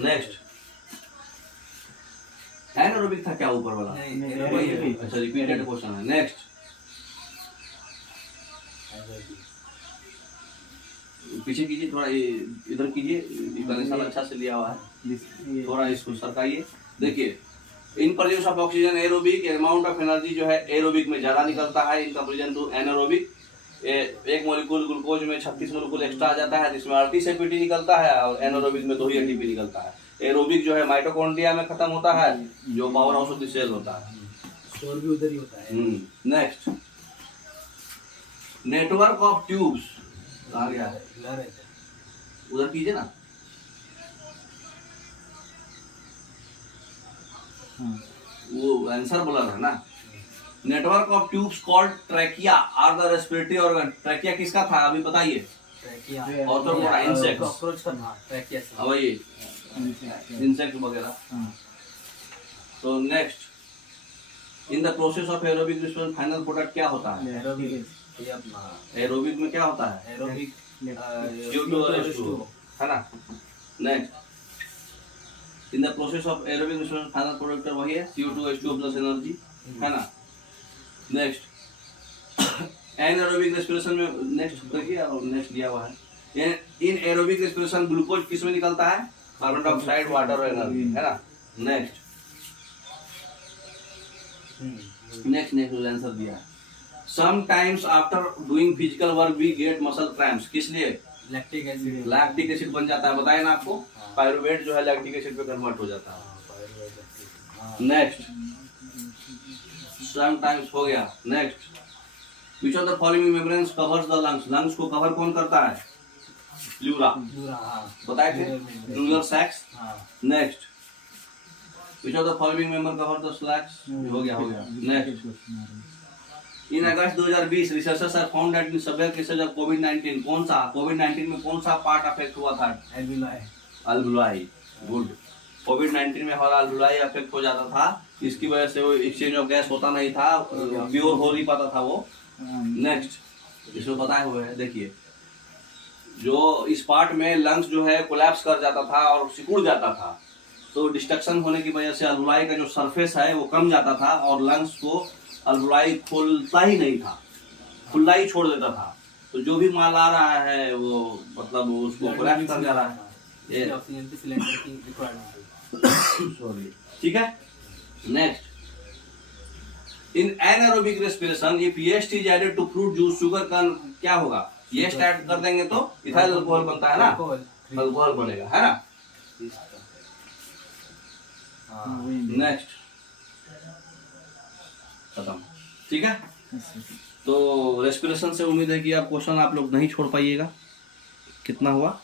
नेक्स्ट, एनारोबिक था क्या ऊपर वाला? वही है। अच्छा, रिपीटेड क्वेश्चन है। नेक्स्ट, पीछे कीजिए थोड़ा, इधर कीजिए, कनेक्शन अच्छा से लिया हुआ है, थोड़ा इसको सरकाइए। देखिए, in presence of oxygen aerobic amount of energy जो है एरोबिक में ज्यादा निकलता है इन कंपेरिजन टू एनारोबिक। एक मोलिक्यूल ग्लूकोज में 36 मोलिक्यूल एक्स्ट्रा आ जाता है, जिसमें 38 एटीपी निकलता है, और एनारोबिक में 2 ही एटीपी निकलता है। एरोबिक जो है माइटोकॉन्ड्रिया में खत्म होता है, जो power house of the cell होता है, स्टोर भी उधर ही होता है। नेक्स्ट, नेटवर्क ऑफ ट्यूब्स कहाँ गया है, इधर है। उधर कीजिए ना, वो आंसर बोला था ना। Network of tubes called trachea are the respiratory organ. Trachea किसका था अभी बताइए, ट्रैकिया और तो बड़ा इंसेक्ट, कॉकरोच का था ट्रैकिया से। अब ये इंसेक्ट वगैरह। तो next, in the process of aerobic response final product क्या होता है? एरोबिक, ये अपना एरोबिक में क्या होता है? एरोबिक CO2 और H2 है ना। Next, in the process of aerobic response final product वही है CO2 H2 प्लस एनर्जी, है ना। नेक्स्ट, एनारोबिक रेस्पिरेशन में नेक्स्ट देखिए, और नेक्स्ट दिया हुआ है, इन एरोबिक रेस्पिरेशन ग्लूकोज किस में निकलता है? कार्बन डाइऑक्साइड, वाटर और एनर्जी, है ना। नेक्स्ट आंसर दिया है, sometimes after doing physical work we get muscle cramps. किस लिए? लैक्टिक एसिड, लैक्टिक एसिड बन जाता है, बताया ना आपको, पायरुवेट जो है लैक्टिक एसिड पे कन्वर्ट हो जाता है। नेक्स्ट, समटाइम्स हो गया। Next, which of the following membranes covers the lungs. Lungs को कवर कौन करता है? प्लूरा, बताए थे, pleural sacs. Next, which of the following member cover the slacks. हो गया। Next, in August 2020 researchers have found that in several cases of कोविड-19 कौन सा कोविड-19 में कौन सा पार्ट अफेक्ट हुआ था? अल्वुलाई। गुड। कोविड-19 में हमारा अल्वुलाई अफेक्ट हो जाता था, इसकी वजह से वो एक्सचेंज ऑफ गैस होता नहीं था, प्योर हो नहीं पाता था वो। नेक्स्ट, इसमें बताए हुए है, देखिए, जो इस पार्ट में लंग्स जो है कोलैप्स कर जाता था और सिकुड़ जाता था, तो डिस्ट्रक्शन होने की वजह से अल्वुलाई का जो सरफेस है वो कम जाता था, और लंग्स को अल्वुलाई खोलता ही नहीं था, खुला ही छोड़ देता था। तो जो भी माल आ रहा है वो मतलब उसको कोलैप्स कर जा रहा है। ये ऑक्सीजन के सिलेंडर की रिक्वायरमेंट है। सॉरी, ठीक है। Next, in anaerobic respiration if yeast is added to fruit juice sugar can क्या होगा? yeast ऐड कर देंगे तो इथाइल अल्कोहल बनता है ना, अल्कोहल बनेगा, है ना। नेक्स्ट, खत्म, ठीक है। तो रेस्पिरेशन से उम्मीद है कि आप क्वेश्चन आप लोग नहीं छोड़ पाइएगा। कितना हुआ?